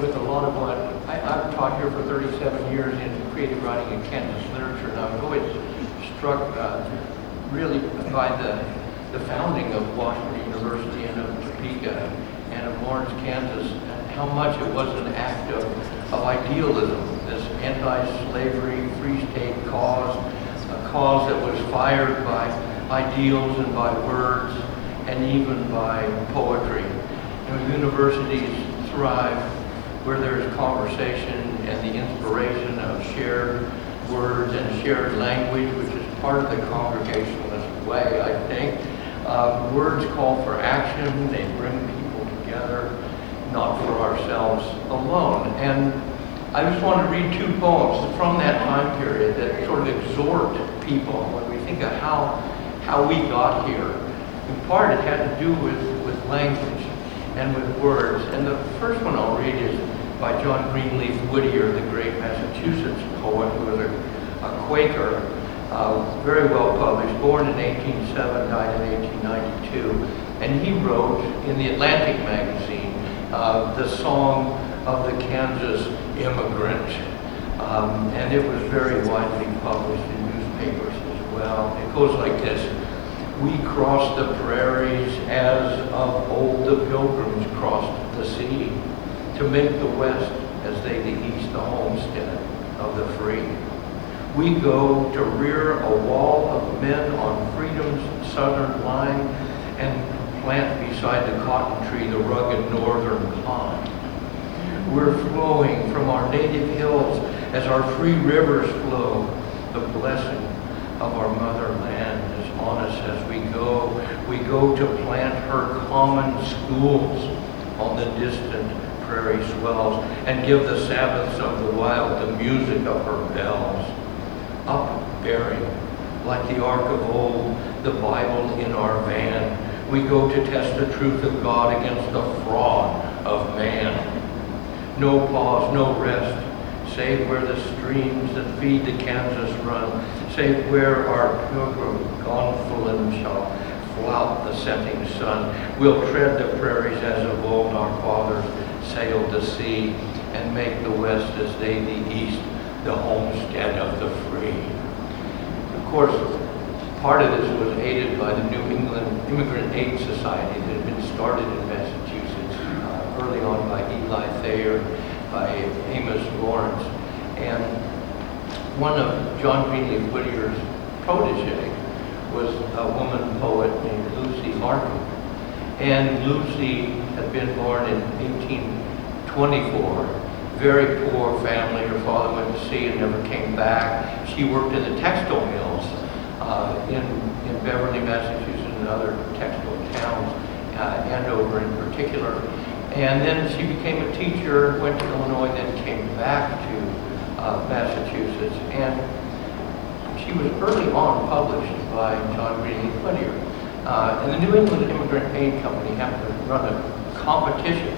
with a lot of what I've taught here for 37 years in creative writing and Kansas literature, and I was always struck really by the founding of Washburn University and of Topeka and of Lawrence, Kansas, and how much it was an act of idealism, this anti-slavery, free state cause, a cause that was fired by ideals and by words and even by poetry. You know, universities thrive where there is conversation and the inspiration of shared words and shared language, which is part of the Congregationalist way, I think. Words call for action, they bring people together, not for ourselves alone. And I just want to read two poems from that time period that sort of exhort people when we think of how we got here. In part, it had to do with language and with words. And the first one I'll read is by John Greenleaf Whittier, the great Massachusetts poet who was a Quaker, very well published, born in 1807, died in 1892. And he wrote in the Atlantic magazine the song of the Kansas immigrant. And it was very widely published in newspapers as well. It goes like this. We crossed the prairies as of old the Pilgrims crossed the sea, to make the West as they the East the homestead of the free. We go to rear a wall of men on freedom's southern line and plant beside the cotton tree the rugged northern pine. We're flowing from our native hills as our free rivers flow. The blessing of our motherland is on us as we go. We go to plant her common schools on the distant prairie swells and give the Sabbaths of the wild the music of her bells. Upbearing, like the ark of old, the Bible in our van, we go to test the truth of God against the fraud of man. No pause, no rest, save where the streams that feed the Kansas run, save where our pilgrim gonfalon shall flout the setting sun. We'll tread the prairies as of old our fathers sailed the sea, and make the west as they the east, the homestead of the free. Of course, part of this was aided by the New England Immigrant Aid Society that had been started in Massachusetts early on by Eli Thayer, by Amos Lawrence, and one of John Greenleaf Whittier's protege was a woman poet named Lucy Markham. And Lucy had been born in 1824, very poor family. Her father went to sea and never came back. She worked in the textile mills in Beverly, Massachusetts, and other textile towns, Andover in particular. And then she became a teacher, went to Illinois, then came back to Massachusetts. And she was early on published by John Greenleaf Whittier. And the New England Immigrant Aid Company happened to run a competition,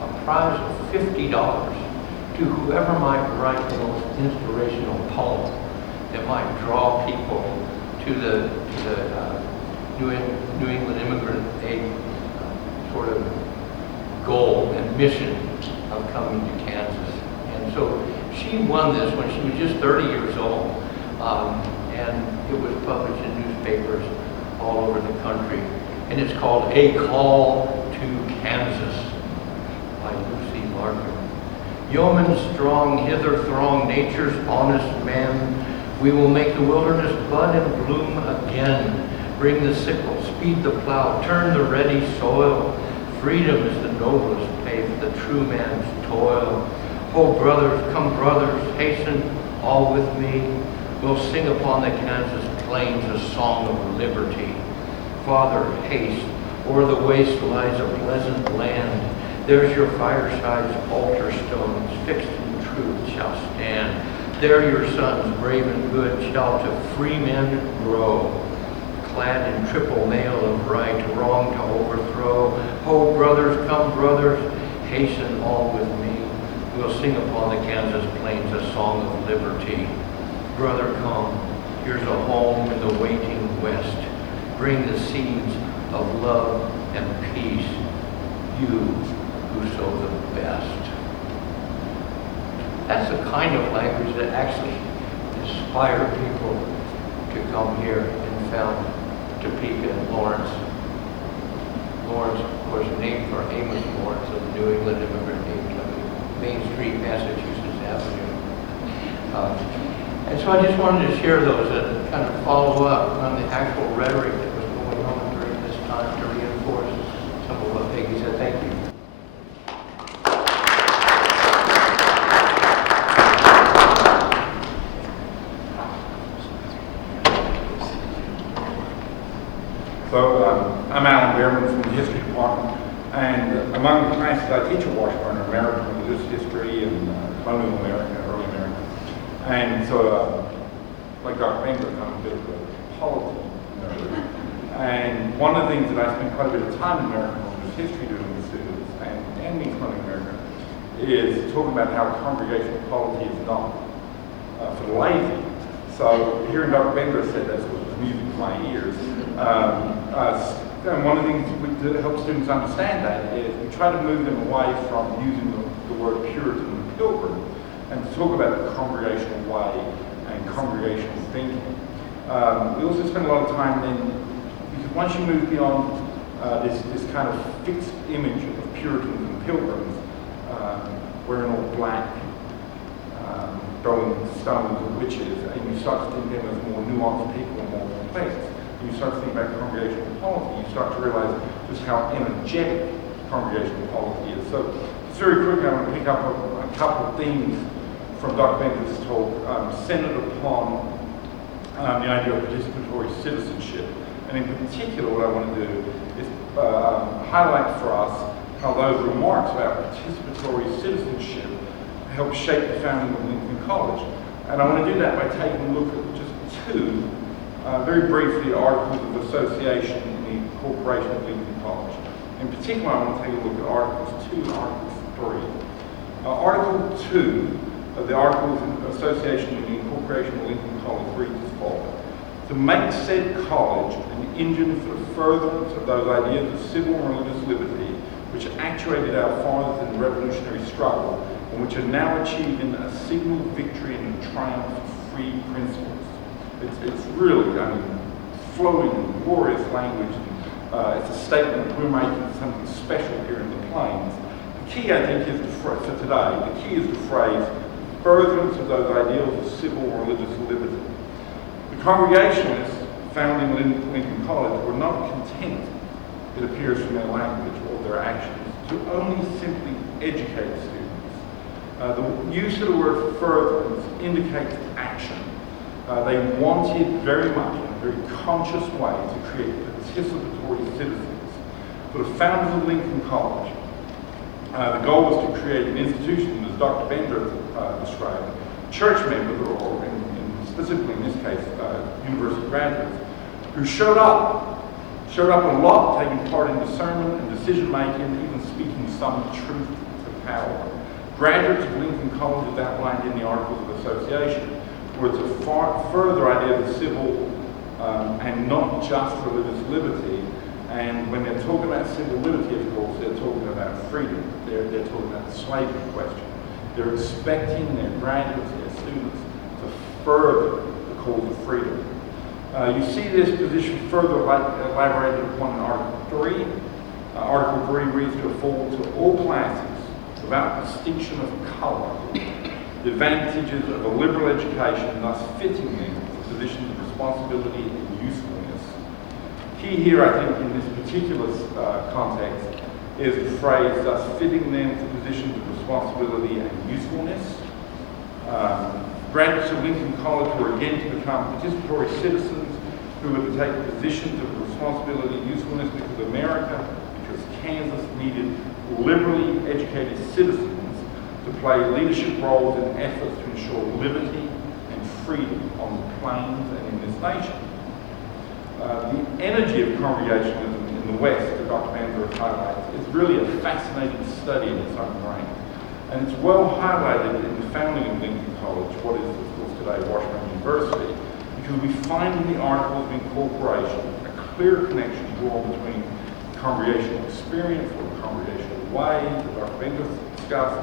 a prize of $50 to whoever might write the most inspirational poem that might draw people to the New England Immigrant Aid sort of goal and mission of coming to Kansas. And so she won this when she was just 30 years old, and it was published in newspapers all over the country. And it's called A Call to Kansas by Lucy Markham. Yeomen strong, hither throng nature's honest man. We will make the wilderness bud and bloom again. Bring the sickle, speed the plow, turn the ready soil. Freedom is the noblest pay for the true man's toil. Oh, brothers, come brothers, hasten all with me. We'll sing upon the Kansas plains a song of liberty. Father, haste, o'er the waste lies a pleasant land. There's your fireside's altar stones, fixed in truth shall stand. There your sons, brave and good, shall to free men grow, clad in triple mail of right, wrong to overthrow. Oh, brothers, come brothers, hasten all with me. We'll sing upon the Kansas plains a song of liberty. Brother, come, here's a home in the waiting west. Bring the seeds of love and peace, you who sow the best. That's the kind of language that actually inspired people to come here and found Topeka and Lawrence. Lawrence, of course, named for Amos Lawrence of the New England Immigrant Aid Company, Main Street, Massachusetts Avenue. And so I just wanted to share those and kind of follow up on the actual rhetoric that was going on during this time to reinforce some of what Peggy said. Thank you. So I'm Alan Bearman from the History Department, and among the classes I teach at Washburn are American religious history and colonial America, early America. And so, like Dr. Bendroth, I'm a bit of a politics nerd. And one of the things that I spend quite a bit of time in American religious history doing with students, and me colonial America, is talking about how congregational polity is not for the lazy. So hearing Dr. Bendroth said that was music to my ears. And one of the things to help students understand that is we try to move them away from using the word Puritan and Pilgrim and to talk about the congregational way and congregational thinking. We also spend a lot of time then, because once you move beyond this kind of fixed image of Puritans and Pilgrims, wearing all black, throwing stones at witches, and you start to think them as more nuanced people and more complex. You start to think about congregational polity, you start to realize just how energetic congregational polity is. So, just very quickly, I'm going to pick up a couple of themes from Dr. Bendroth's talk, centered upon the idea of participatory citizenship. And in particular, what I want to do is highlight for us how those remarks about participatory citizenship help shape the founding of Lincoln College. And I want to do that by taking a look at just two, very briefly, articles of association in the incorporation of Lincoln College. In particular, I want to take a look at Articles 2 and Article 3. Article 2 of the Articles of Association in the Incorporation of Lincoln College reads as follows. to make said college an engine for the furtherance of those ideas of civil and religious liberty which actuated our fathers in the revolutionary struggle and which are now achieving a signal victory in the triumph of free principles. It's really, I mean, flowing and glorious language. It's a statement that we're making something special here in the Plains. The key, I think, is for today, the key is the phrase, furtherance of those ideals of civil and religious liberty. The Congregationalists founding Lincoln College were not content, it appears from their language or their actions, to only simply educate students. The use of the word furtherance indicates action. They wanted very much, in a very conscious way, to create participatory citizens. For the founders of Lincoln College, the goal was to create an institution, as Dr. Bendroth described, church members, or specifically in this case, university graduates, who showed up a lot, taking part in discernment and decision making, even speaking some truth to power. Graduates of Lincoln College, as outlined in the Articles of Association, were a far further idea of civil and not just religious liberty. And when they're talking about civil liberty, of course, they're talking about freedom. They're talking about the slavery question. They're expecting their graduates, their students, to further the cause of freedom. You see this position further elaborated upon in Article 3. Article 3 reads to afford to all classes, without distinction of colour, the advantages of a liberal education, thus fitting them for positions of responsibility and usefulness. Key here, I think, in this particular context, is the phrase, thus fitting them for positions of responsibility and usefulness. Graduates of Lincoln College were again to become participatory citizens who were to take positions of responsibility and usefulness because America, because Kansas needed liberally educated citizens to play leadership roles in efforts to ensure liberty and freedom on the plains and in this nation. The energy of Congregationalism in the West, that Dr. Bendroth highlights, is really a fascinating study in its own right. And it's well highlighted in the founding of Lincoln College, what is, of course, today Washburn University, because we find in the Articles of Incorporation a clear connection drawn between congregational experience or congregational way that Dr. Bendroth discussed,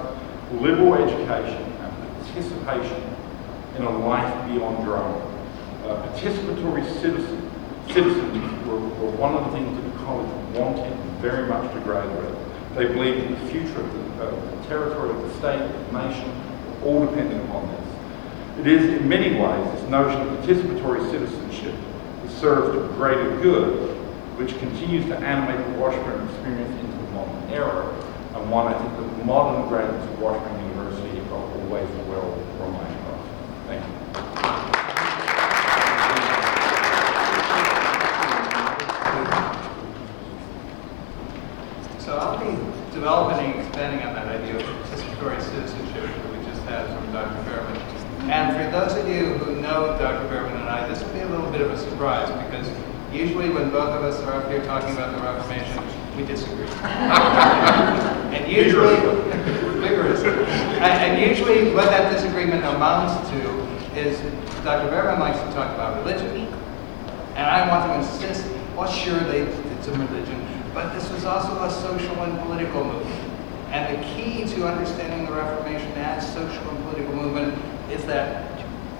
liberal education and participation in a life beyond your own. Participatory citizens were one of the things that the college wanted very much to graduate. They believed in the future of the territory, of the state, of the nation, all dependent upon this. It is, in many ways, this notion of participatory citizenship that serves the greater good, which continues to animate the Washburn experience into the modern era, and one I think that modern graduates of Washburn University are always well reminded of. Thank you. So I'll be developing and expanding on that idea of participatory citizenship that we just had from Dr. Bearman. And for those of you who know Dr. Bearman and I, this will be a little bit of a surprise because usually when both of us are up here talking about the Reformation, we disagree. And usually, vigorously. And usually what that disagreement amounts to is Dr. Bearman likes to talk about religion. And I want to insist, well, sure, they did some religion, but this was also a social and political movement. And the key to understanding the Reformation as social and political movement is that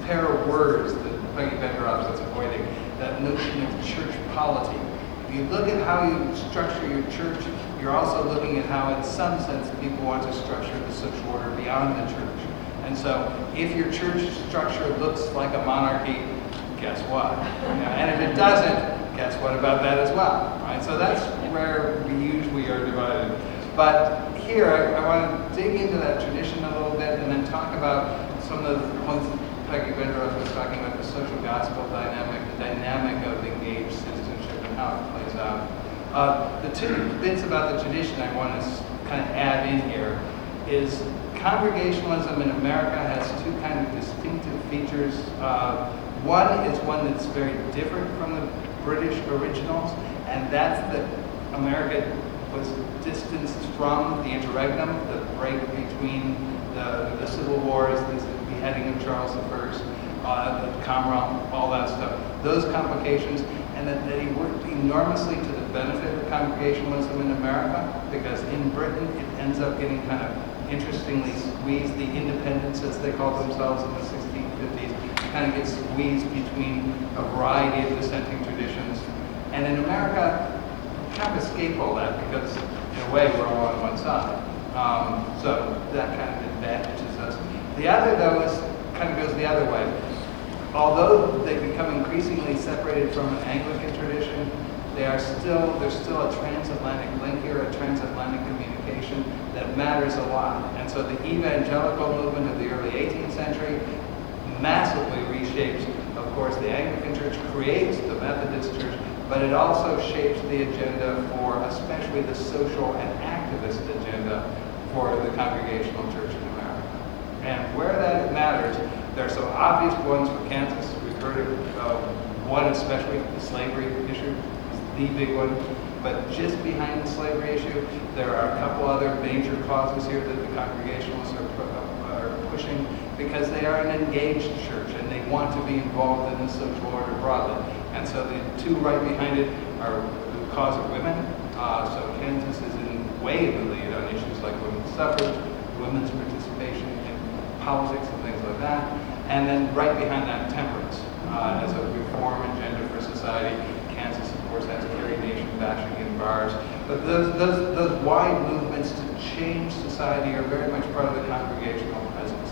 pair of words that Peggy Bendroth was avoiding, that notion of church polity. If you look at how you structure your church, you're also looking at how, in some sense, people want to structure the social order beyond the church. And so, if your church structure looks like a monarchy, guess what? And if it doesn't, guess what about that as well? Right? So that's where we usually are divided. But here, I want to dig into that tradition a little bit and then talk about some of the points that Peggy Bendroth was talking about, the social gospel dynamic, the dynamic of engaged citizenship and how it plays out. The two bits about the tradition I want to kind of add in here is Congregationalism in America has two kind of distinctive features. One is one that's very different from the British originals, and that's that America was distanced from the interregnum, the break between the civil wars, the beheading of Charles I, the Cromwell, all that stuff. those complications, and that he worked enormously to the benefit of Congregationalism in America, because in Britain it ends up getting kind of interestingly squeezed. The independents, as they called themselves in the 1650s, kind of get squeezed between a variety of dissenting traditions. And in America, we kind of escape all that because, in a way, we're all on one side. So that kind of advantages us. The other, though, kind of goes the other way. Although they become increasingly separated from an Anglican tradition, there's still a transatlantic link here, a transatlantic communication that matters a lot. And so the evangelical movement of the early 18th century massively reshapes, of course, the Anglican Church, creates the Methodist Church, but it also shapes the agenda for especially the social and activist agenda for the Congregational Church in America. And where that matters, there are some obvious ones for Kansas. We've heard of one especially, the slavery issue is the big one. But just behind the slavery issue, there are a couple other major causes here that the Congregationalists are pushing, because they are an engaged church and they want to be involved in the social order broadly. And so the two right behind it are the cause of women. So Kansas is way in the lead on issues like women's suffrage, women's participation in politics and things like that. And then right behind that, temperance as a reform agenda for society. Kansas, of course, has Carrie Nation bashing in bars. But those wide movements to change society are very much part of the congregational presence.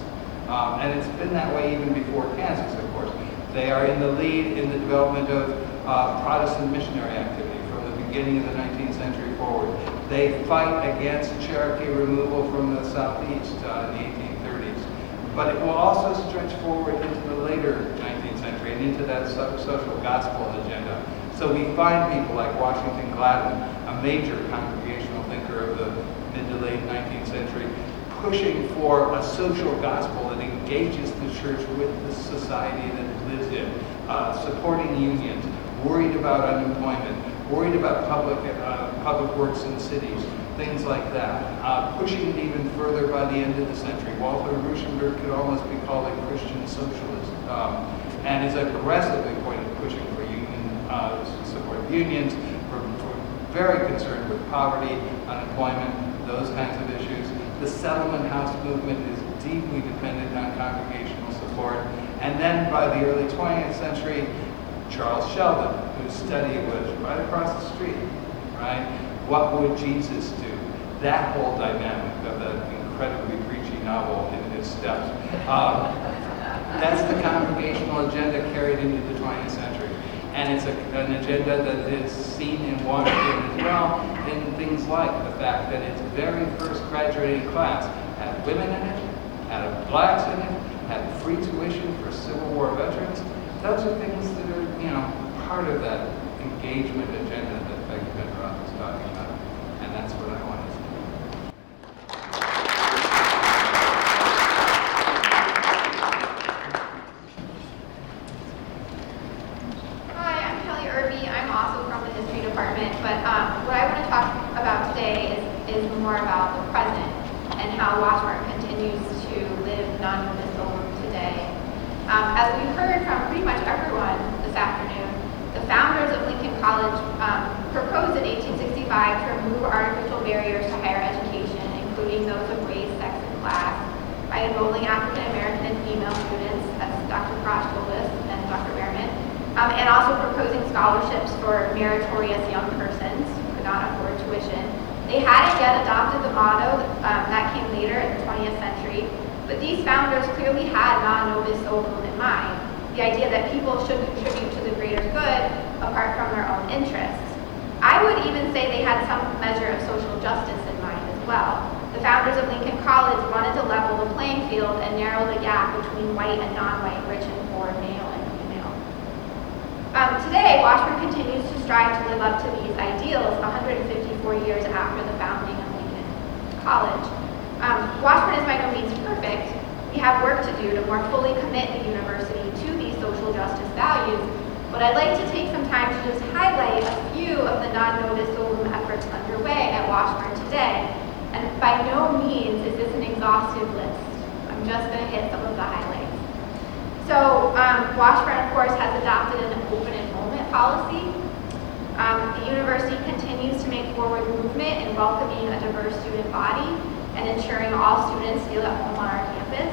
And it's been that way even before Kansas, of course. They are in the lead in the development of Protestant missionary activity from the beginning of the 19th century forward. They fight against Cherokee removal from the southeast in the 1830s. But it will also stretch forward into the later 19th century and into that social gospel agenda. So we find people like Washington Gladwin, a major congregational thinker of the mid to late 19th century, pushing for a social gospel that engages the church with the society that it lives in, supporting unions, worried about unemployment, worried about public works in cities, things like that. Pushing it even further by the end of the century. Walter Ruschenberg could almost be called a Christian socialist, and is aggressively pushing for support of unions, for very concerned with poverty, unemployment, those kinds of issues. The settlement house movement is deeply dependent on congregational support. And then by the early 20th century, Charles Sheldon, whose study was right across the street, right? What would Jesus do? That whole dynamic of that incredibly preachy novel in its steps. That's the congregational agenda carried into the 20th century. And it's an agenda that is seen in Washington as well in things like the fact that its very first graduating class had women in it, had blacks in it, had free tuition for Civil War veterans. Those are things that are, part of that engagement agenda that Peggy Bendroth was talking about. And that's what I wanted to do. Hi, I'm Kelly Erby. I'm also from the history department, but what I want to talk about today is more about the present and how Washburn continues to live non-Nobis Solum today. As we heard from pretty much everyone this afternoon, the founders of Lincoln College proposed in 1865 to remove artificial barriers to higher education, including those of race, sex, and class, by enrolling African American and female students, as Dr. Prasch told us, and Dr. Bearman, and also proposing scholarships for meritorious young persons who could not afford tuition. They hadn't yet adopted the motto that came later in the 20th century, but these founders clearly had non-Nobis Solum in mind, the idea that people should contribute to the greater good apart from their own interests. I would even say they had some measure of social justice in mind as well. The founders of Lincoln College wanted to level the playing field and narrow the gap between white and non-white, rich and poor, male and female. Today, Washburn continues to strive to live up to these ideals 154 years after the founding of Lincoln College. Washburn is by no means perfect. We have work to do to more fully commit the university to these social justice values, but I'd like to take some time to just highlight a few of the non-Nobis Solum efforts underway at Washburn today. And by no means is this an exhaustive list. I'm just going to hit some of the highlights. So Washburn, of course, has adopted an open enrollment policy. The university continues to make forward movement in welcoming a diverse student body and ensuring all students feel at home on our campus.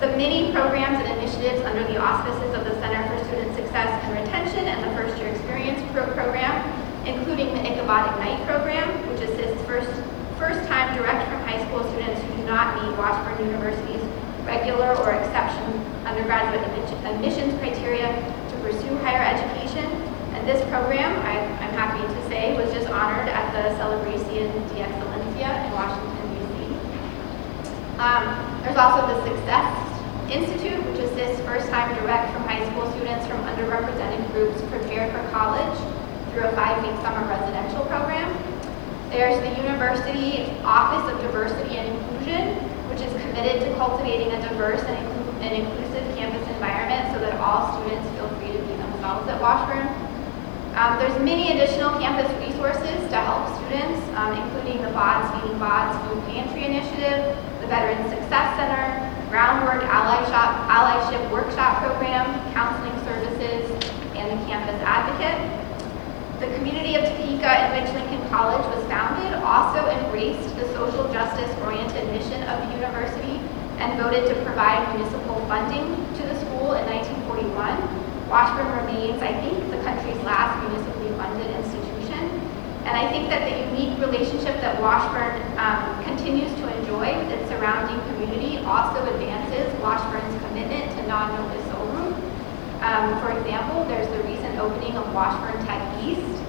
The many programs and initiatives under the auspices of the Center for Student Success and Retention and the First Year Experience program, including the Ichabod Ignite program, which assists first-time direct from high school students who do not meet Washburn University's regular or exception undergraduate admissions criteria to pursue higher education. And this program, I'm happy to say, was just honored at the Celebración de Excelencia in Washington, D.C. There's also the Success Institute, which assists first-time direct from high school students from underrepresented groups prepare for college through a 5-week summer residential program. There's the University Office of Diversity and Inclusion, which is committed to cultivating a diverse and inclusive campus environment so that all students feel free to be themselves at Washburn. There's many additional campus resources to help students, including the BODS Feeding BODS Food Pantry Initiative, the Veterans Success Center, Groundwork Allyship Workshop Program, counseling services, and the Campus Advocate. The community of Topeka, in which Lincoln College was founded, also embraced the social justice-oriented mission of the university and voted to provide municipal funding to the school in 1941. Washburn remains, I think, the country's last municipally funded institution. And I think that the unique relationship that Washburn continues to enjoy with its surrounding community also advances Washburn's commitment to non-Nobis Solum. For example, there's the recent opening of Washburn Tech East,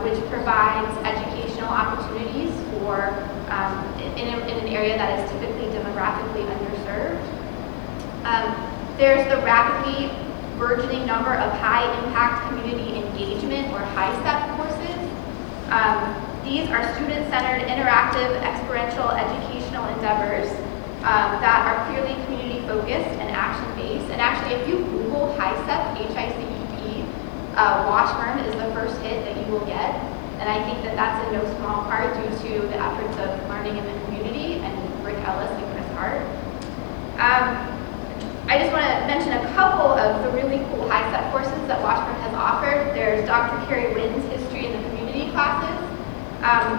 which provides educational opportunities for in an area that is typically demographically underserved. There's the rapidly burgeoning number of high-impact community engagement or HiSEP courses. These are student-centered, interactive, experiential educational endeavors that are clearly community-focused and action-based. And actually, if you Google HiCEP, H-I-C-E-P, Washburn is the first hit that you will get. And I think that that's in no small part due to the efforts of Learning in the Community and Rick Ellis and Chris Hart. I just want to mention a couple of the really cool HiCEP courses that Washburn has offered. There's Dr. Carrie Witten's History in the Community classes,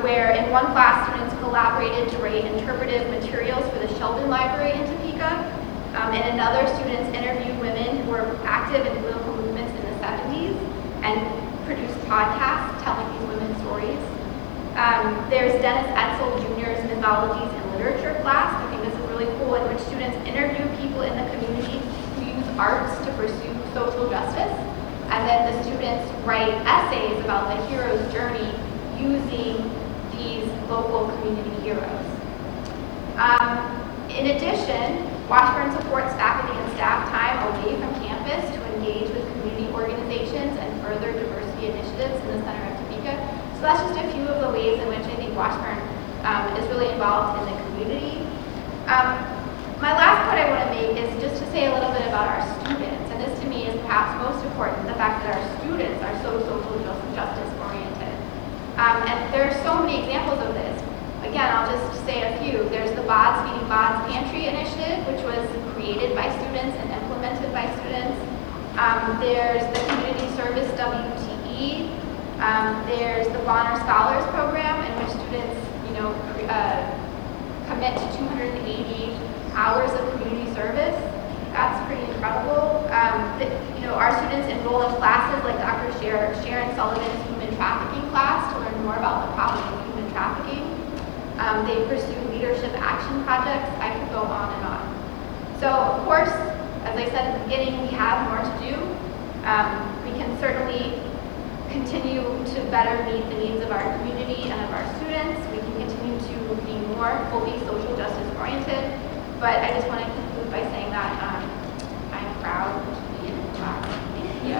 where in one class students collaborated to write interpretive materials for the Sheldon Library in Topeka. In another, students interviewed women who were active in political movements in the 70s and produced podcasts telling these women's stories. There's Dennis Etzel Jr.'s Mythologies and Literature class. I think this is really cool, in which students interview people in the community who use arts to pursue social justice. And then the students write essays about the hero's journey using these local community heroes. In addition, Washburn supports faculty and staff time away from campus to engage with community organizations and further diversity initiatives in the center of Topeka. So that's just a few of the ways in which I think Washburn is really involved in the community. My last point I want to make is just to say a little bit about our students. And this to me is perhaps most important, the fact that our students are so social justice oriented. And there are so many examples of this. Again, I'll just say a few. There's the BODS Feeding BODS Pantry Initiative, which was created by students and implemented by students. There's the Community Service WTE. There's the Bonner Scholars Program, in which students, commit to 280 hours of community service. That's pretty incredible. Our students enroll in classes like Dr. Sharon Sullivan's Human Trafficking class to learn more about the problem of human trafficking. They pursue leadership action projects. I could go on and on. So, of course, as I said at the beginning, we have more to do. We can certainly continue to better meet the needs of our community and of our students. We can continue to be more fully social justice oriented. But I just want to conclude by saying that I'm proud to be in the class. Thank you.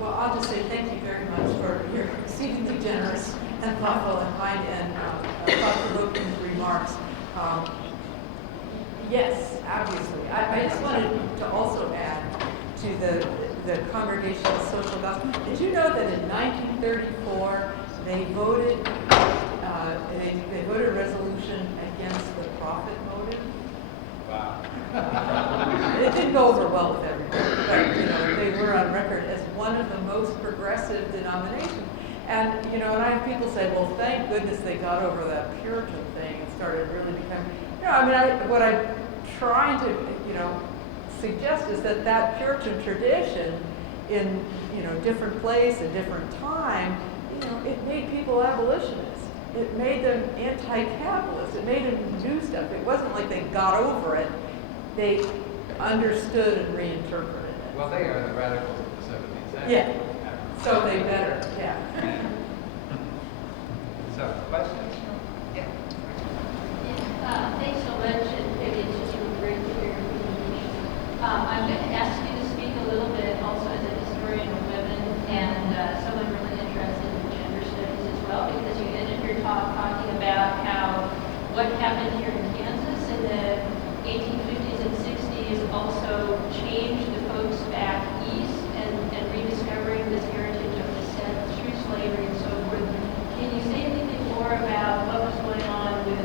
Well, I'll just say thank you very much for your thoughtful and kind and thought-provoking remarks. Yes, obviously. I just wanted to also add to the Congregational Social Gospel. Did you know that in 1934 they voted a resolution against the profit motive? Wow. It didn't go over well with everybody, but they were on record as one of the most progressive denominations. And and I have people say, well, thank goodness they got over that Puritan thing and started really becoming. What I'm trying to suggest is that Puritan tradition in different place, a different time, it made people abolitionists. It made them anti-capitalist. It made them do stuff. It wasn't like they got over it. They understood and reinterpreted it. Well, they are the radicals of the 17th century. Yeah. So they better, yeah. So, questions? Yeah. Thanks so much, and it's just really great to hear your presentation. I'm going to ask you to speak a little bit also as a historian of women and someone really interested in gender studies as well, because you ended your talk talking about how what happened here in Kansas in the 1850s and 60s also changed the folks back east and rediscovering this heritage of descent through slavery and so forth. Can you say anything more about what was going on with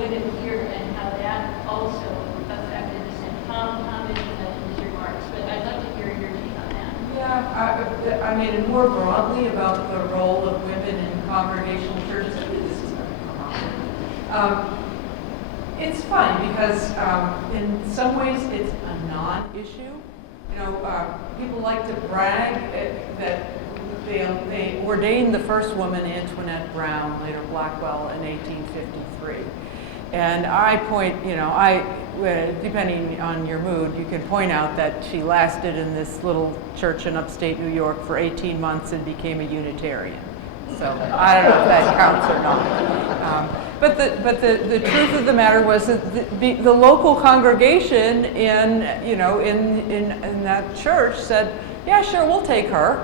women here and how that also affected descent? Tom mentioned that in his remarks, but I'd love to hear your take on that. Yeah, and more broadly about the role of women in congregational churches. I think this is going to come up. It's funny because in some ways it's a non-issue. People like to brag that they ordained the first woman, Antoinette Brown, later Blackwell, in 1853. And I point, depending on your mood, you can point out that she lasted in this little church in upstate New York for 18 months and became a Unitarian. So I don't know if that counts or not. But the truth of the matter was that the local congregation in that church said, yeah, sure, we'll take her.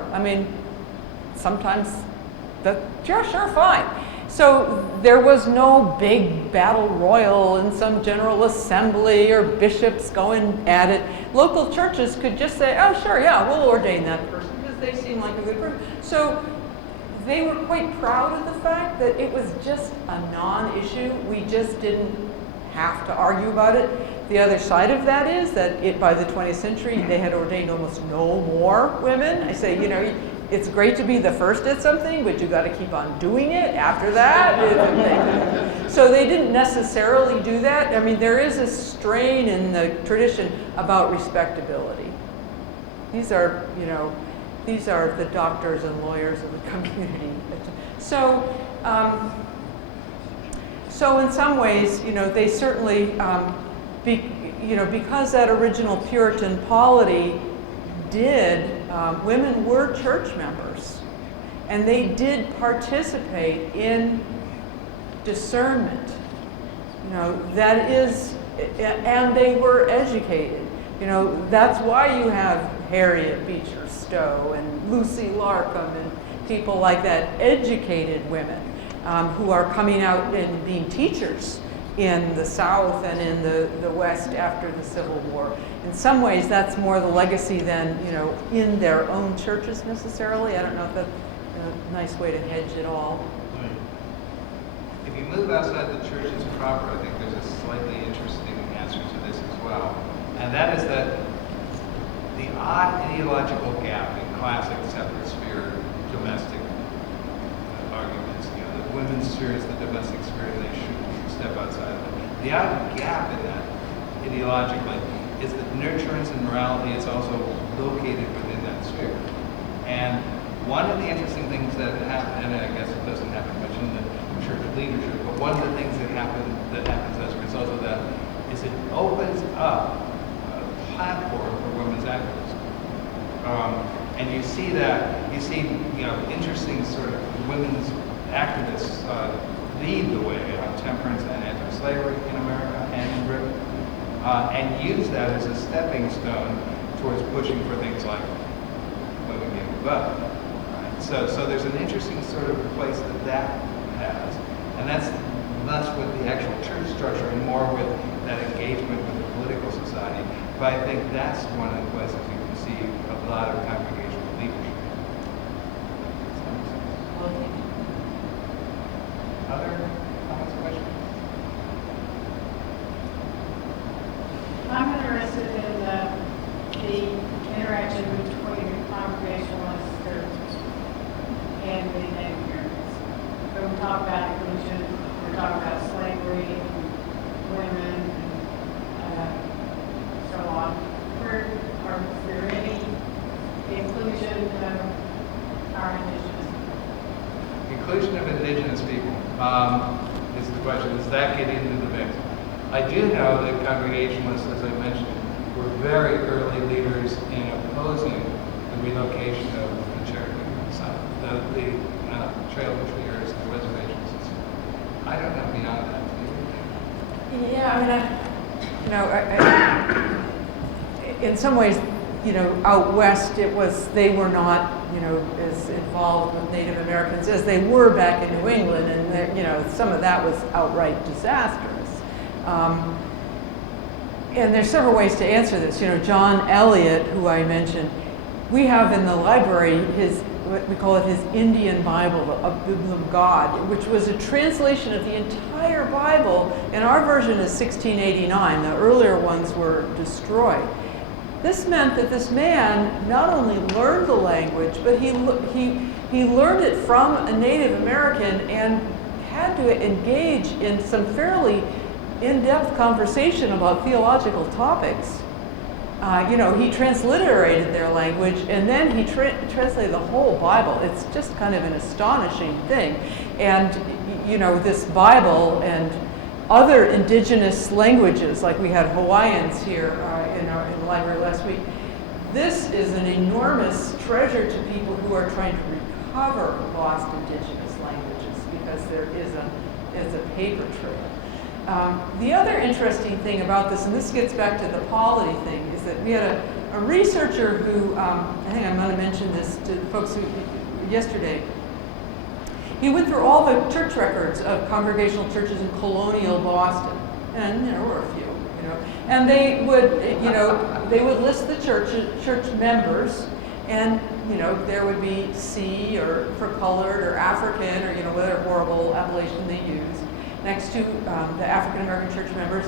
Sometimes, sure, fine. So there was no big battle royal in some general assembly or bishops going at it. Local churches could just say, oh, sure, yeah, we'll ordain that person because they seem like a good person. So they were quite proud of the fact that it was just a non-issue. We just didn't have to argue about it. The other side of that is that by the 20th century, they had ordained almost no more women. I say, it's great to be the first at something, but you got to keep on doing it after that. So they didn't necessarily do that. There is a strain in the tradition about respectability. These are the doctors and lawyers of the community. So in some ways, they certainly, because that original Puritan polity women were church members, and they did participate in discernment. That is, and they were educated. That's why you have Harriet Beecher Stowe and Lucy Larcom and people like that, educated women who are coming out and being teachers in the South and in the West after the Civil War. In some ways, that's more the legacy than, in their own churches necessarily. I don't know if that's a nice way to hedge it all. If you move outside the churches proper, I think there's a slightly interesting answer to this as well. And that is that the odd ideological gap in classic separate sphere domestic arguments, the women's sphere is the domestic sphere, and they should step outside of it. The odd gap in that ideologically is that nurturance and morality is also located within that sphere. And one of the interesting things that happen, and I guess it doesn't happen much in the church leadership, but one of the things that happens as a result of that is it opens up a platform for women's activism. And you see interesting sort of women's activists lead the way on temperance and anti-slavery in America and in Britain, and use that as a stepping stone towards pushing for things like women getting vote. Right? So there's an interesting sort of place that has. and that's less with the actual church structure and more with that engagement with the political society. But I think that's one of the places you can see a lot of congregational leadership. Other comments, questions? I'm interested in the interaction between Congregationalists and the Native Americans. So we talk about inclusion, we're talking about slavery, women, and so on. Is there any inclusion of our indigenous people? Inclusion of indigenous people is the question. Does that get into the mix? I do know that Congregationalists, as I mentioned, were very early leaders in opposing the relocation of the Cherokee South, the trail treers, the reservations. I don't know beyond that. Yeah, in some ways, out west, they were not, as involved with Native Americans as they were back in New England, and some of that was outright disastrous. And there's several ways to answer this. John Eliot, who I mentioned, we have in the library what we call it his Indian Bible, a Biblum God, which was a translation of the entire Bible, and our version is 1689. The earlier ones were destroyed. This meant that this man not only learned the language, but he learned it from a Native American and had to engage in some fairly in-depth conversation about theological topics. He transliterated their language, and then he translated the whole Bible. It's just kind of an astonishing thing. And, this Bible and other indigenous languages, like we had Hawaiians here in the library last week, this is an enormous treasure to people who are trying to recover lost indigenous languages, because there is a paper trail. The other interesting thing about this, and this gets back to the polity thing, is that we had a researcher who, I think I might have mentioned this to the folks yesterday. He went through all the church records of congregational churches in colonial Boston, and there were a few, and they would list the church members, and there would be C or for colored or African or whatever horrible appellation they used. Next to the African American church members,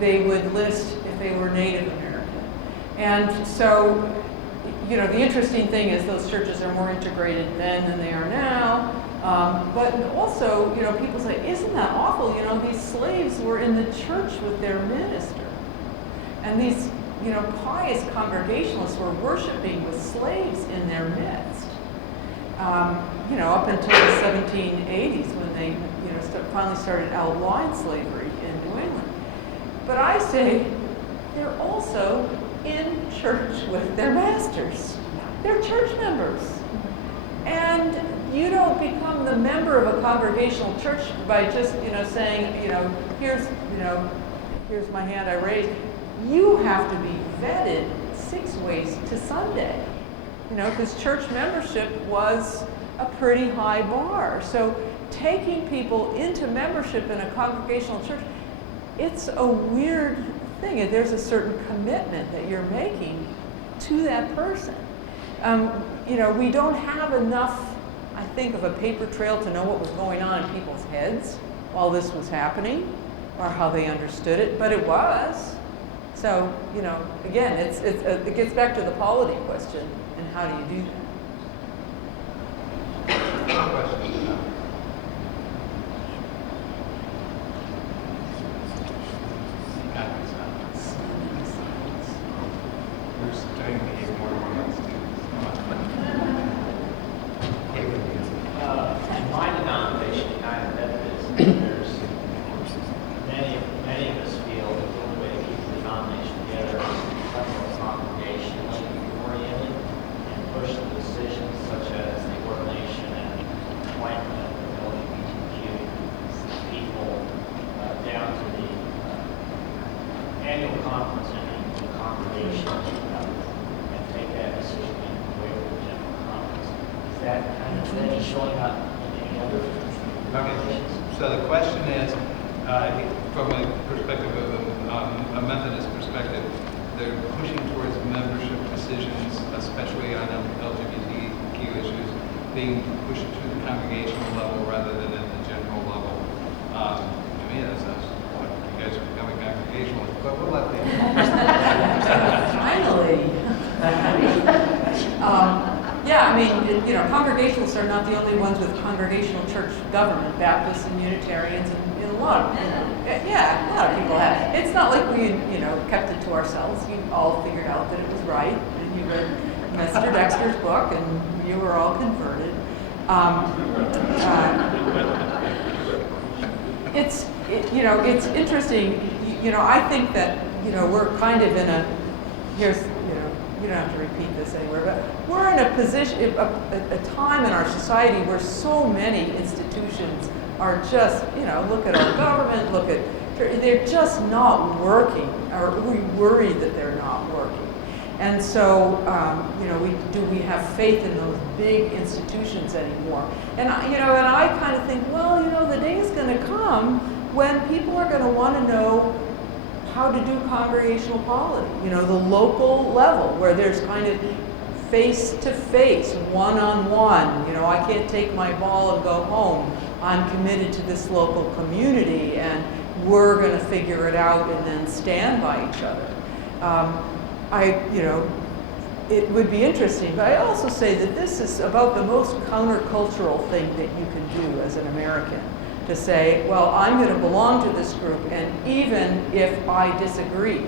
they would list if they were Native American. And so, the interesting thing is those churches are more integrated then than they are now. But also, people say, isn't that awful? These slaves were in the church with their minister. And these, pious Congregationalists were worshiping with slaves in their midst. Up until the 1780s when they, finally started outlawing slavery in New England. But I say they're also in church with their masters. They're church members. And you don't become the member of a congregational church by just, saying, here's my hand I raised. You have to be vetted 6 ways to Sunday. Because church membership was a pretty high bar. So taking people into membership in a congregational church, it's a weird thing. And there's a certain commitment that you're making to that person. We don't have enough, I think, of a paper trail to know what was going on in people's heads while this was happening, or how they understood it, but it was. So, again, it gets back to the polity question, and how do you do that? My denomination, United Methodist, there's many of us feel that the only way to keep the denomination together is much more congregationally oriented and push the decisions such as the ordination and appointment of LGBTQ people down to the annual conference and the congregation and take that decision away from the general conference. Is that kind of thing showing up in any other congregations? So the question is, from a perspective of a Methodist perspective, they're pushing towards membership decisions, especially on LGBTQ issues, being pushed to the congregational level rather than at the general level. To me, that sounds like you guys are becoming congregationalists, but we'll let them. Finally. Yeah, I mean, you know, Congregationalists are not the only ones with congregational church government. Baptists and Unitarians and a lot of, yeah, a lot of people have. It's not like we, you know, kept it to ourselves. You all figured out that it was right, and you read Mr. Dexter's book, and you were all converted. You know, it's interesting. You know, I think that, you know, we're kind of in a, here's, you know, you don't have to repeat this anywhere, but we're in a position, a time in our society where so many institutions are just, you know, look at our government, look at, they're just not working, or we worry that they're not working. And so, you know, do we have faith in those big institutions anymore? And, you know, and I kind of think, well, you know, the day is going to come when people are going to want to know how to do congregational polity, you know, the local level where there's kind of face-to-face, one-on-one, you know, I can't take my ball and go home. I'm committed to this local community, and we're going to figure it out and then stand by each other. You know, it would be interesting, but I also say that this is about the most countercultural thing that you can do as an American. To say, well, I'm going to belong to this group, and even if I disagree,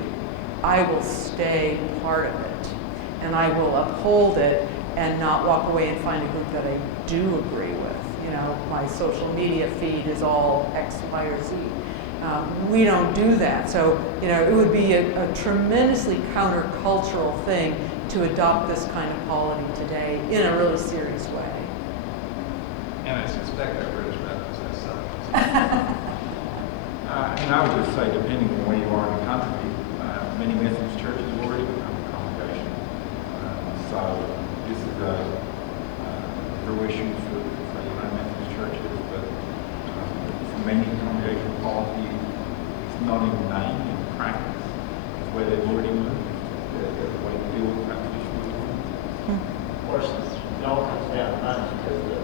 I will stay part of it, and I will uphold it and not walk away and find a group that I do agree with. You know, my social media feed is all X, Y, or Z. We don't do that. So, you know, it would be a tremendously countercultural thing to adopt this kind of polity today in a really serious way. And I suspect our British Baptists are some. And I would just say, depending on where you are in the country, many Methodist churches have already become a congregation. So this is a real issue for your own Methodist churches, but for many congregational polity, it's not in name, in practice. It's where they've already moved. There's a way to deal with that traditional. Of course, it all comes down to money, because the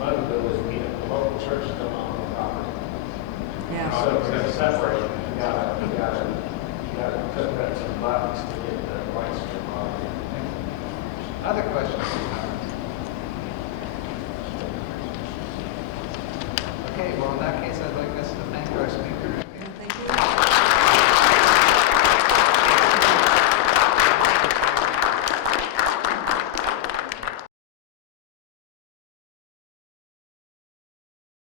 motive was to be a local church to own the property. Yeah. So if you're going to separate, you gotta put that some bucks to get the rights to the property. Other questions? Okay, well, in that case, I'd like us to thank our speakers.